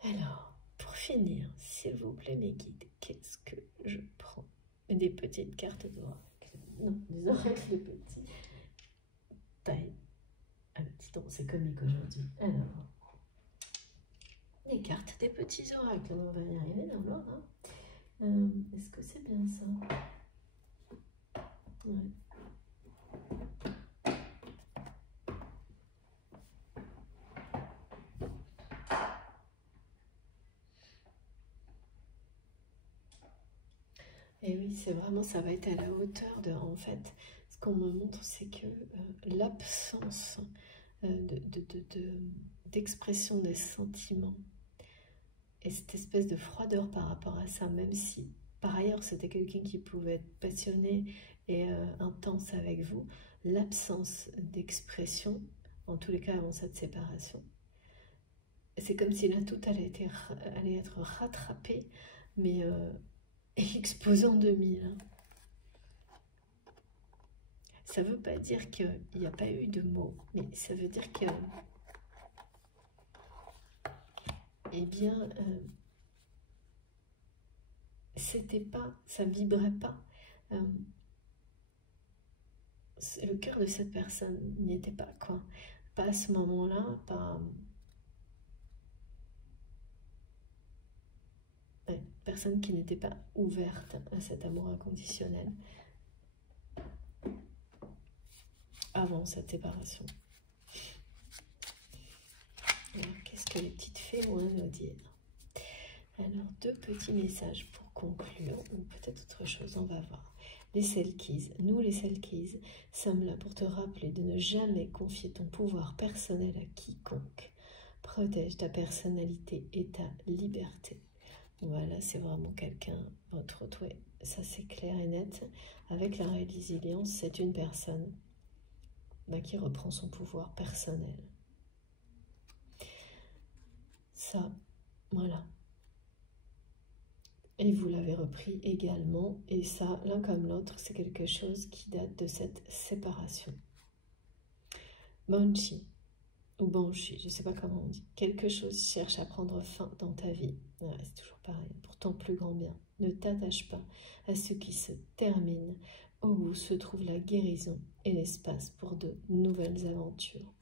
Alors, pour finir, s'il vous plaît, mes guides, qu'est-ce que je prends? Des petites cartes d'oracle. Non, des oracles de petits. Taille. Ah, dis donc, c'est comique aujourd'hui. Alors, les cartes des petits oracles, on va y arriver dans l'ordre. Hein. Est-ce que c'est bien ça? Ouais. Et oui, c'est vraiment, ça va être à la hauteur de, en fait, ce qu'on me montre, c'est que l'absence d'expression des sentiments et cette espèce de froideur par rapport à ça, même si par ailleurs c'était quelqu'un qui pouvait être passionné et intense avec vous, l'absence d'expression, en tous les cas avant cette séparation, c'est comme si là tout allait être rattrapé, mais exposé en 2000. Hein. Ça ne veut pas dire qu'il n'y a pas eu de mots, mais ça veut dire que, eh bien, c'était pas, ça vibrait pas. Le cœur de cette personne n'y était pas, quoi. Pas à ce moment-là, pas... Ouais, personne qui n'était pas ouverte à cet amour inconditionnel avant cette séparation. Alors, qu'est-ce que les petites fées vont nous dire? Alors, deux petits messages pour conclure, ou peut-être autre chose, on va voir. Les Selkies, nous les Selkies, sommes là pour te rappeler de ne jamais confier ton pouvoir personnel à quiconque. Protège ta personnalité et ta liberté. Voilà, c'est vraiment quelqu'un, votre autre, ouais, ça c'est clair et net. Avec la résilience, c'est une personne qui reprend son pouvoir personnel. Ça, voilà. Et vous l'avez repris également, et ça, l'un comme l'autre, c'est quelque chose qui date de cette séparation. Banshee, ou banshee, je ne sais pas comment on dit. Quelque chose cherche à prendre fin dans ta vie. Ouais, c'est toujours pareil, pour ton plus grand bien. Ne t'attache pas à ce qui se termine. Au bout se trouve la guérison et l'espace pour de nouvelles aventures.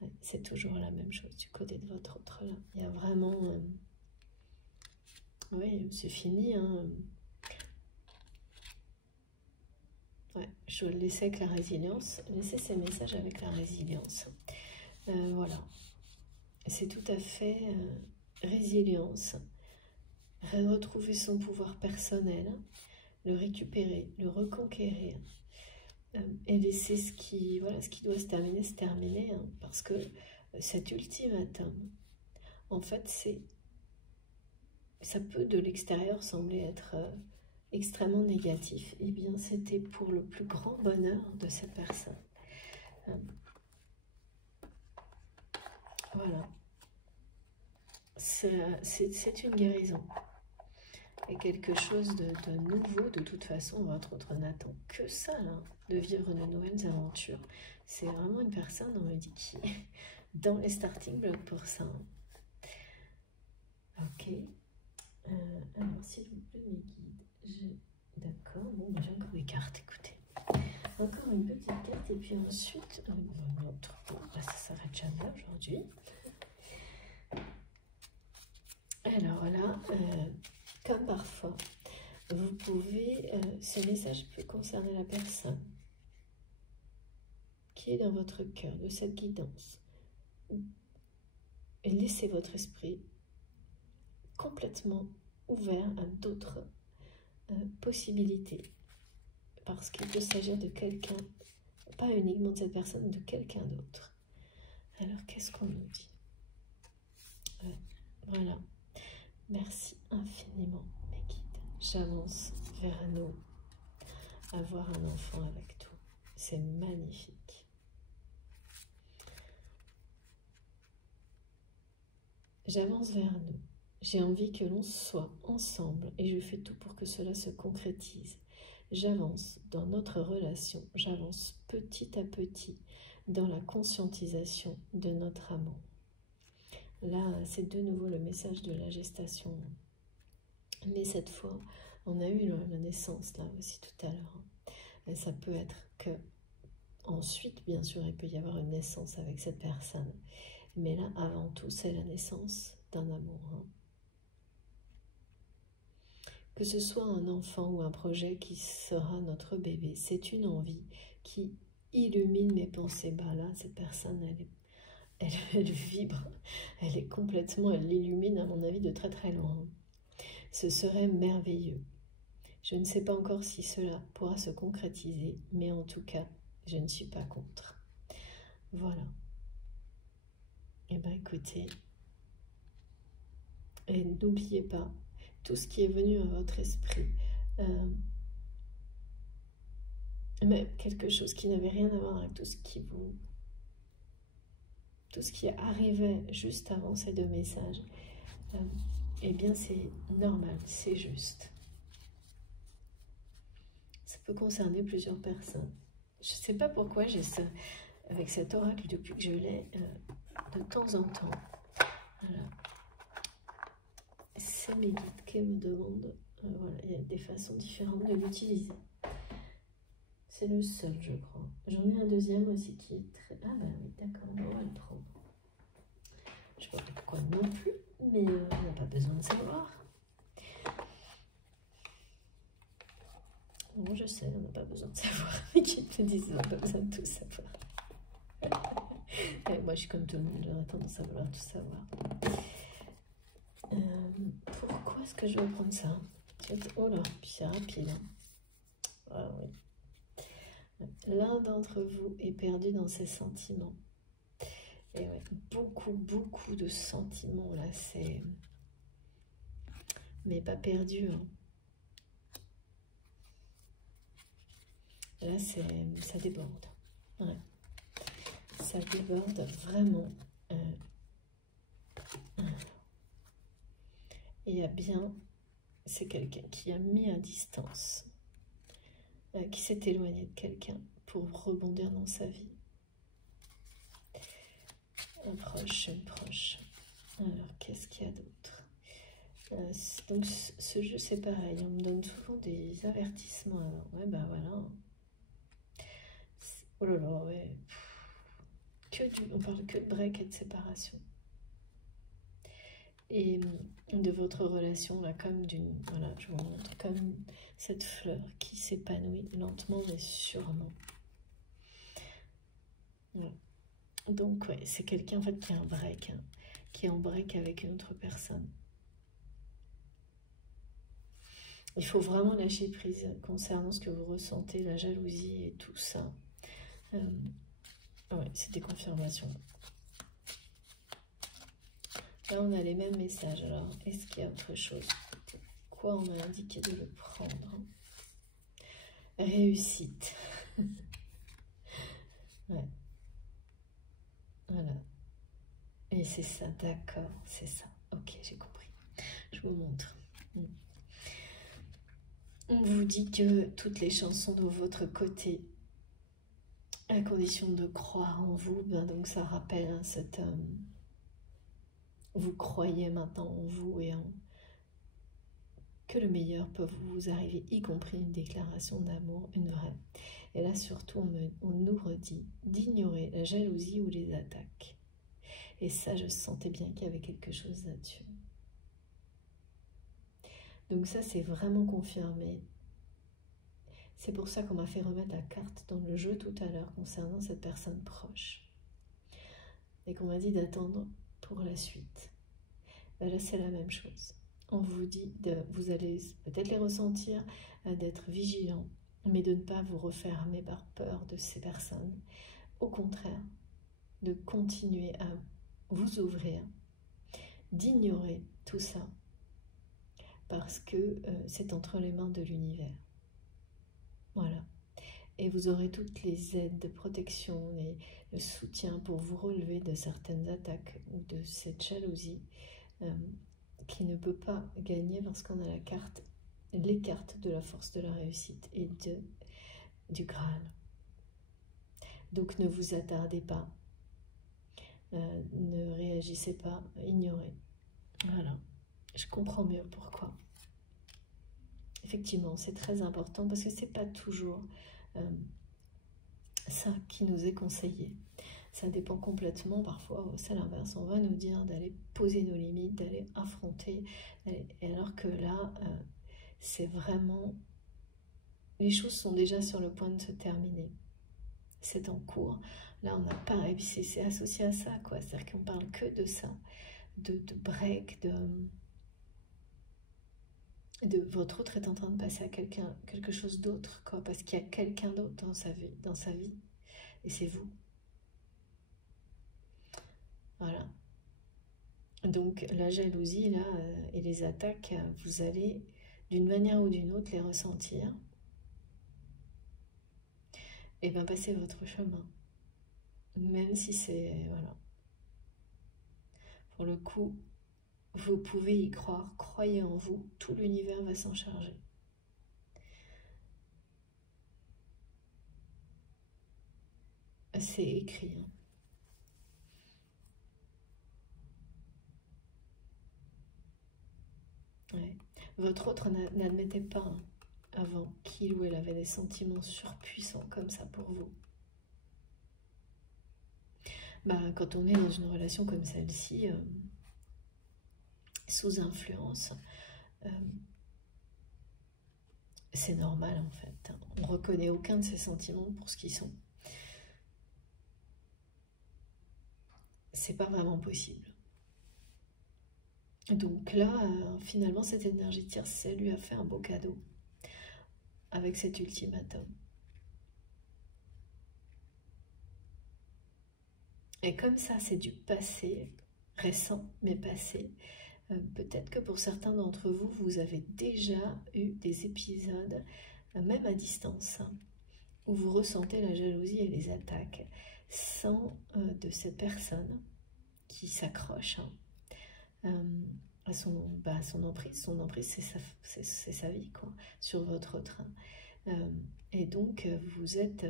Ouais, c'est toujours la même chose du côté de votre autre là. Il y a vraiment... oui, c'est fini, hein. Ouais, je vais le laisser avec la résilience. Laisser ces messages avec la résilience. Voilà. C'est tout à fait résilience. Retrouver son pouvoir personnel, le récupérer, le reconquérir. Et laisser ce qui, voilà, ce qui doit se terminer. Hein, parce que cet ultimatum, en fait, ça peut de l'extérieur sembler être... extrêmement négatif, et bien c'était pour le plus grand bonheur de cette personne. Voilà. C'est une guérison. Et quelque chose de nouveau, de toute façon, votre autre n'attend que ça, là, de vivre de nouvelles aventures. C'est vraiment une personne, on me dit, qui est dans les starting blocks pour ça. Ok. Alors, s'il vous plaît, mes guides, d'accord, bon, j'ai encore des cartes, écoutez. Encore une petite carte, et puis ensuite, une autre. Bon, bah, ça s'arrête jamais aujourd'hui. Alors là, comme parfois, vous pouvez, ce message peut concerner la personne qui est dans votre cœur, de cette guidance. Et laissez votre esprit complètement ouvert à d'autres possibilités. Parce qu'il peut s'agir de quelqu'un, pas uniquement de cette personne, de quelqu'un d'autre. Alors, qu'est-ce qu'on nous dit? Voilà. Merci infiniment, mes guides. J'avance vers nous. Avoir un enfant avec toi. C'est magnifique. J'avance vers nous. J'ai envie que l'on soit ensemble et je fais tout pour que cela se concrétise. J'avance dans notre relation, j'avance petit à petit dans la conscientisation de notre amour. Là, c'est de nouveau le message de la gestation. Mais cette fois, on a eu la naissance, là aussi tout à l'heure. Et ça peut être que, ensuite, bien sûr, il peut y avoir une naissance avec cette personne. Mais là, avant tout, c'est la naissance d'un amour. Hein. Que ce soit un enfant ou un projet qui sera notre bébé, c'est une envie qui illumine mes pensées. Bah là, cette personne, elle vibre, elle est complètement, elle l'illumine à mon avis de très très loin. Ce serait merveilleux. Je ne sais pas encore si cela pourra se concrétiser, mais en tout cas, je ne suis pas contre. Voilà. Eh bien écoutez, et n'oubliez pas, tout ce qui est venu à votre esprit, même quelque chose qui n'avait rien à voir avec tout ce qui arrivait juste avant ces deux messages, eh bien c'est normal, c'est juste. Ça peut concerner plusieurs personnes. Je ne sais pas pourquoi j'ai ça, avec cet oracle depuis que je l'ai, de temps en temps. Voilà. C'est mes guides qui me demandent, voilà, il y a des façons différentes de l'utiliser. C'est le seul, je crois. J'en ai un deuxième aussi qui est très... Ah bah oui, d'accord, on va le prendre. Je ne sais pas pourquoi non plus, mais on n'a pas besoin de savoir. Bon, je sais, on n'a pas besoin de savoir. Mais qui te disent, on n'a pas besoin de tout savoir. Et moi, je suis comme tout le monde, j'aurais tendance à vouloir tout savoir. Pourquoi est-ce que je vais prendre ça? Oh là, puis c'est rapide. Hein. Ah oui. L'un d'entre vous est perdu dans ses sentiments. Et ouais, beaucoup de sentiments là, c'est... Mais pas perdu. Hein. Là, ça déborde. Ouais. Ça déborde vraiment. Il y a bien... C'est quelqu'un qui a mis à distance. Qui s'est éloigné de quelqu'un pour rebondir dans sa vie. Un proche, une proche. Alors, qu'est-ce qu'il y a d'autre? Donc, ce jeu, c'est pareil. On me donne souvent des avertissements. Alors, ouais, bah voilà. Oh là là, ouais. On parle que de break et de séparation. Et de votre relation, là, comme d'une... Voilà, je vous montre, comme cette fleur qui s'épanouit lentement mais sûrement. Ouais. Donc, ouais, c'est quelqu'un, en fait, qui a un break, hein, qui est en break avec une autre personne. Il faut vraiment lâcher prise concernant ce que vous ressentez, la jalousie et tout ça. Ouais, c'est des confirmations. Là, on a les mêmes messages. Alors, est-ce qu'il y a autre chose? Quoi on m'a indiqué de le prendre? Réussite. Ouais. Voilà. Et c'est ça, d'accord, c'est ça. Ok, j'ai compris. Je vous montre. On vous dit que toutes les chances sont de votre côté, à condition de croire en vous. Ben donc ça rappelle hein, cet homme. Vous croyez maintenant en vous et en que le meilleur peut vous arriver, y compris une déclaration d'amour, une vraie. Et là surtout on nous redit d'ignorer la jalousie ou les attaques. Et ça je sentais bien qu'il y avait quelque chose là-dessus. Donc ça c'est vraiment confirmé. C'est pour ça qu'on m'a fait remettre la carte dans le jeu tout à l'heure concernant cette personne proche. Et qu'on m'a dit d'attendre pour la suite. Ben là, c'est la même chose. On vous dit, vous allez peut-être les ressentir, d'être vigilant, mais de ne pas vous refermer par peur de ces personnes. Au contraire, de continuer à vous ouvrir, d'ignorer tout ça, parce que c'est entre les mains de l'univers. Voilà. Et vous aurez toutes les aides de protection et le soutien pour vous relever de certaines attaques ou de cette jalousie qui ne peut pas gagner lorsqu'on a les cartes de la force de la réussite et du Graal. Donc ne vous attardez pas, ne réagissez pas, ignorez. Voilà, je comprends mieux pourquoi. Effectivement, c'est très important parce que c'est pas toujours ça qui nous est conseillé. Ça dépend complètement, parfois c'est l'inverse, on va nous dire d'aller poser nos limites, d'aller affronter, et alors que là, c'est vraiment, les choses sont déjà sur le point de se terminer, c'est en cours, là on n'a pas, et puis c'est associé à ça, quoi, c'est-à-dire qu'on parle que de ça, de break, votre autre est en train de passer à quelque chose d'autre, quoi, parce qu'il y a quelqu'un d'autre dans sa vie, et c'est vous. Voilà. Donc la jalousie là et les attaques, vous allez d'une manière ou d'une autre les ressentir et bien passer votre chemin. Même si c'est... Voilà. Pour le coup, vous pouvez y croire, croyez en vous, tout l'univers va s'en charger. C'est écrit. Hein. Ouais. Votre autre n'admettait pas hein, avant qu'il ou elle avait des sentiments surpuissants comme ça pour vous. Bah, quand on est dans une relation comme celle-ci, sous influence, c'est normal en fait. On ne reconnaît aucun de ces sentiments pour ce qu'ils sont. C'est pas vraiment possible. Donc là, finalement, cette énergie tierce, elle lui a fait un beau cadeau avec cet ultimatum. Et comme ça, c'est du passé, récent, mais passé. Peut-être que pour certains d'entre vous, vous avez déjà eu des épisodes, même à distance, hein, où vous ressentez la jalousie et les attaques sans de cette personne qui s'accroche à son emprise. Son emprise, c'est sa vie, quoi, sur votre train. Et donc, vous êtes...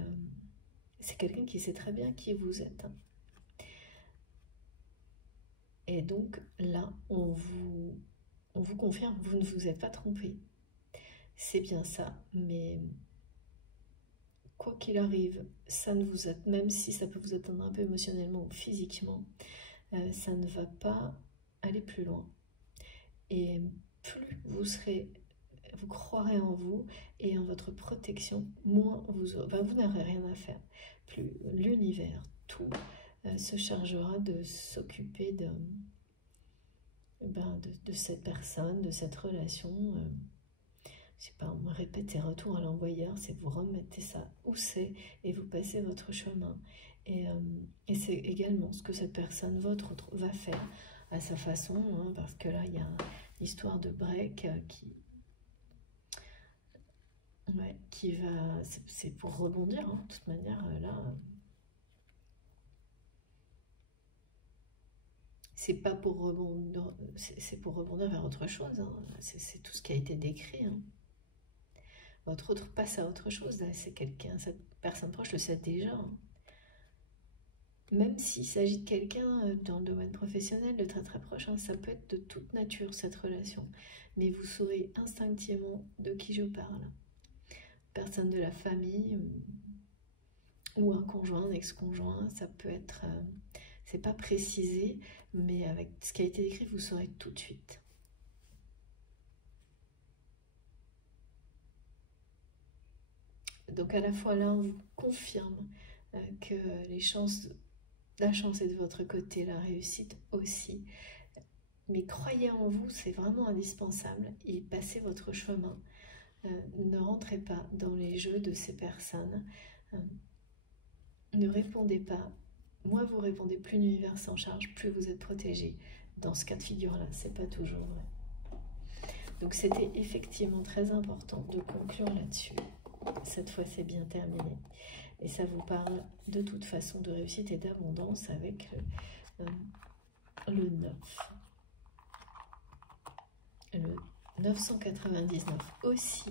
c'est quelqu'un qui sait très bien qui vous êtes. Hein. Et donc là, on vous confirme, vous ne vous êtes pas trompé. C'est bien ça, mais quoi qu'il arrive, ça ne vous même si ça peut vous atteindre un peu émotionnellement ou physiquement, ça ne va pas aller plus loin. Et plus vous croirez en vous et en votre protection, moins vous n'aurez rien à faire. Plus l'univers, tout, se chargera de s'occuper de cette personne, de cette relation. Je sais pas, on répète ses retours à l'envoyeur, c'est vous remettez ça où c'est et vous passez votre chemin. Et c'est également ce que cette personne, votre autre, va faire à sa façon, hein, parce que là, il y a l'histoire de break qui va... C'est pour rebondir, hein, de toute manière, là... C'est pas pour rebondir, c'est pour rebondir vers autre chose, hein. C'est tout ce qui a été décrit, hein. Votre autre passe à autre chose, c'est quelqu'un, cette personne proche le sait déjà, hein. Même s'il s'agit de quelqu'un dans le domaine professionnel de très très proche, hein, ça peut être de toute nature cette relation, mais vous saurez instinctivement de qui je parle. Personne de la famille ou un conjoint, un ex-conjoint, ça peut être, c'est pas précisé, mais avec ce qui a été écrit, vous saurez tout de suite. Donc à la fois là, on vous confirme que la chance est de votre côté, la réussite aussi. Mais croyez en vous, c'est vraiment indispensable et passez votre chemin. Ne rentrez pas dans les jeux de ces personnes. Ne répondez pas. Moins vous répondez, plus l'univers s'en charge, plus vous êtes protégé. Dans ce cas de figure-là, c'est pas toujours vrai. Donc c'était effectivement très important de conclure là-dessus. Cette fois, c'est bien terminé. Et ça vous parle de toute façon de réussite et d'abondance avec le 9. Le 999 aussi.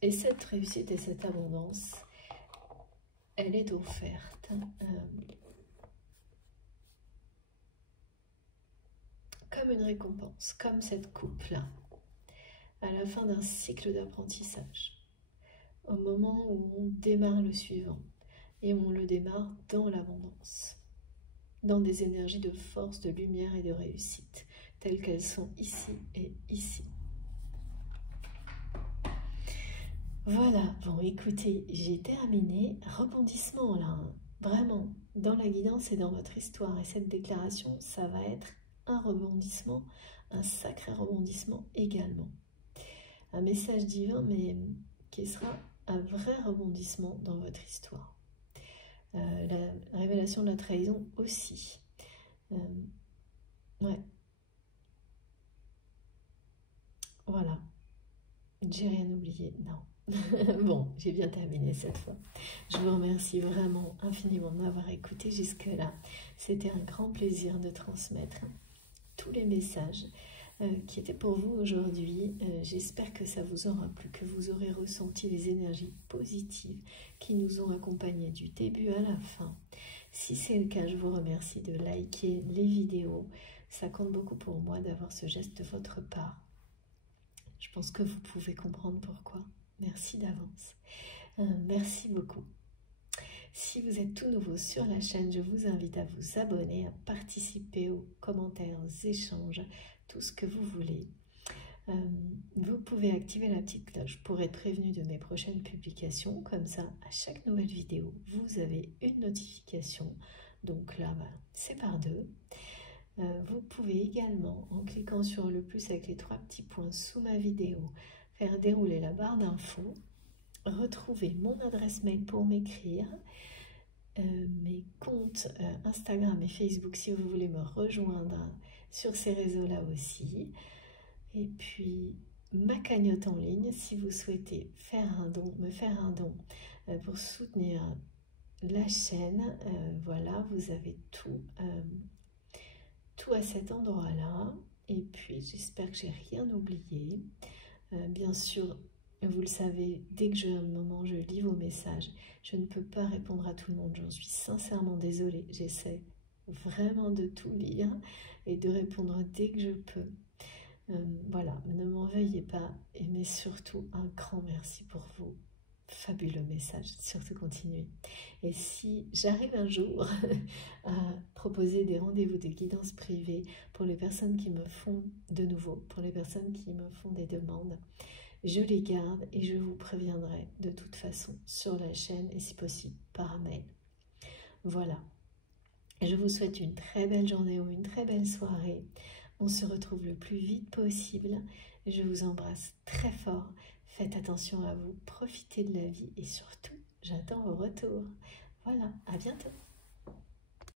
Et cette réussite et cette abondance, elle est offerte comme une récompense, comme cette coupe-là, à la fin d'un cycle d'apprentissage, au moment où on démarre le suivant, et on le démarre dans l'abondance, dans des énergies de force, de lumière et de réussite, telles qu'elles sont ici et ici. Voilà, bon écoutez, j'ai terminé. Rebondissement là, hein. Vraiment, dans la guidance et dans votre histoire. Et cette déclaration, ça va être un rebondissement, un sacré rebondissement également. Un message divin, mais qui sera un vrai rebondissement dans votre histoire. La révélation de la trahison aussi. Ouais. Voilà. J'ai rien oublié, non. Bon, j'ai bien terminé cette fois. Je vous remercie vraiment infiniment de m'avoir écouté jusque-là. C'était un grand plaisir de transmettre tous les messages qui étaient pour vous aujourd'hui. J'espère que ça vous aura plu, que vous aurez ressenti les énergies positives qui nous ont accompagnés du début à la fin. Si c'est le cas, je vous remercie de liker les vidéos. Ça compte beaucoup pour moi d'avoir ce geste de votre part. Je pense que vous pouvez comprendre pourquoi. Merci d'avance. Merci beaucoup. Si vous êtes tout nouveau sur la chaîne, je vous invite à vous abonner, à participer aux commentaires, aux échanges, tout ce que vous voulez. Vous pouvez activer la petite cloche pour être prévenu de mes prochaines publications. Comme ça, à chaque nouvelle vidéo, vous avez une notification. Donc là, c'est par deux. Vous pouvez également, en cliquant sur le plus avec les 3 petits points sous ma vidéo, faire dérouler la barre d'infos, retrouver mon adresse mail pour m'écrire, mes comptes Instagram et Facebook si vous voulez me rejoindre sur ces réseaux-là aussi, et puis ma cagnotte en ligne si vous souhaitez faire un don, me faire un don pour soutenir la chaîne. Voilà, vous avez tout à cet endroit-là. Et puis, j'espère que j'ai rien oublié. Bien sûr, vous le savez, dès que j'ai un moment, je lis vos messages. Je ne peux pas répondre à tout le monde. J'en suis sincèrement désolée. J'essaie vraiment de tout lire et de répondre dès que je peux. Voilà, ne m'en veuillez pas, mais surtout un grand merci pour vos fabuleux messages, surtout continuez. Et si j'arrive un jour à proposer des rendez-vous de guidance privée pour les personnes qui me font de nouveau, pour les personnes qui me font des demandes, je les garde et je vous préviendrai de toute façon sur la chaîne et si possible par mail. Voilà, je vous souhaite une très belle journée ou une très belle soirée. On se retrouve le plus vite possible. Je vous embrasse très fort. Faites attention à vous, profitez de la vie et surtout, j'attends vos retours. Voilà, à bientôt.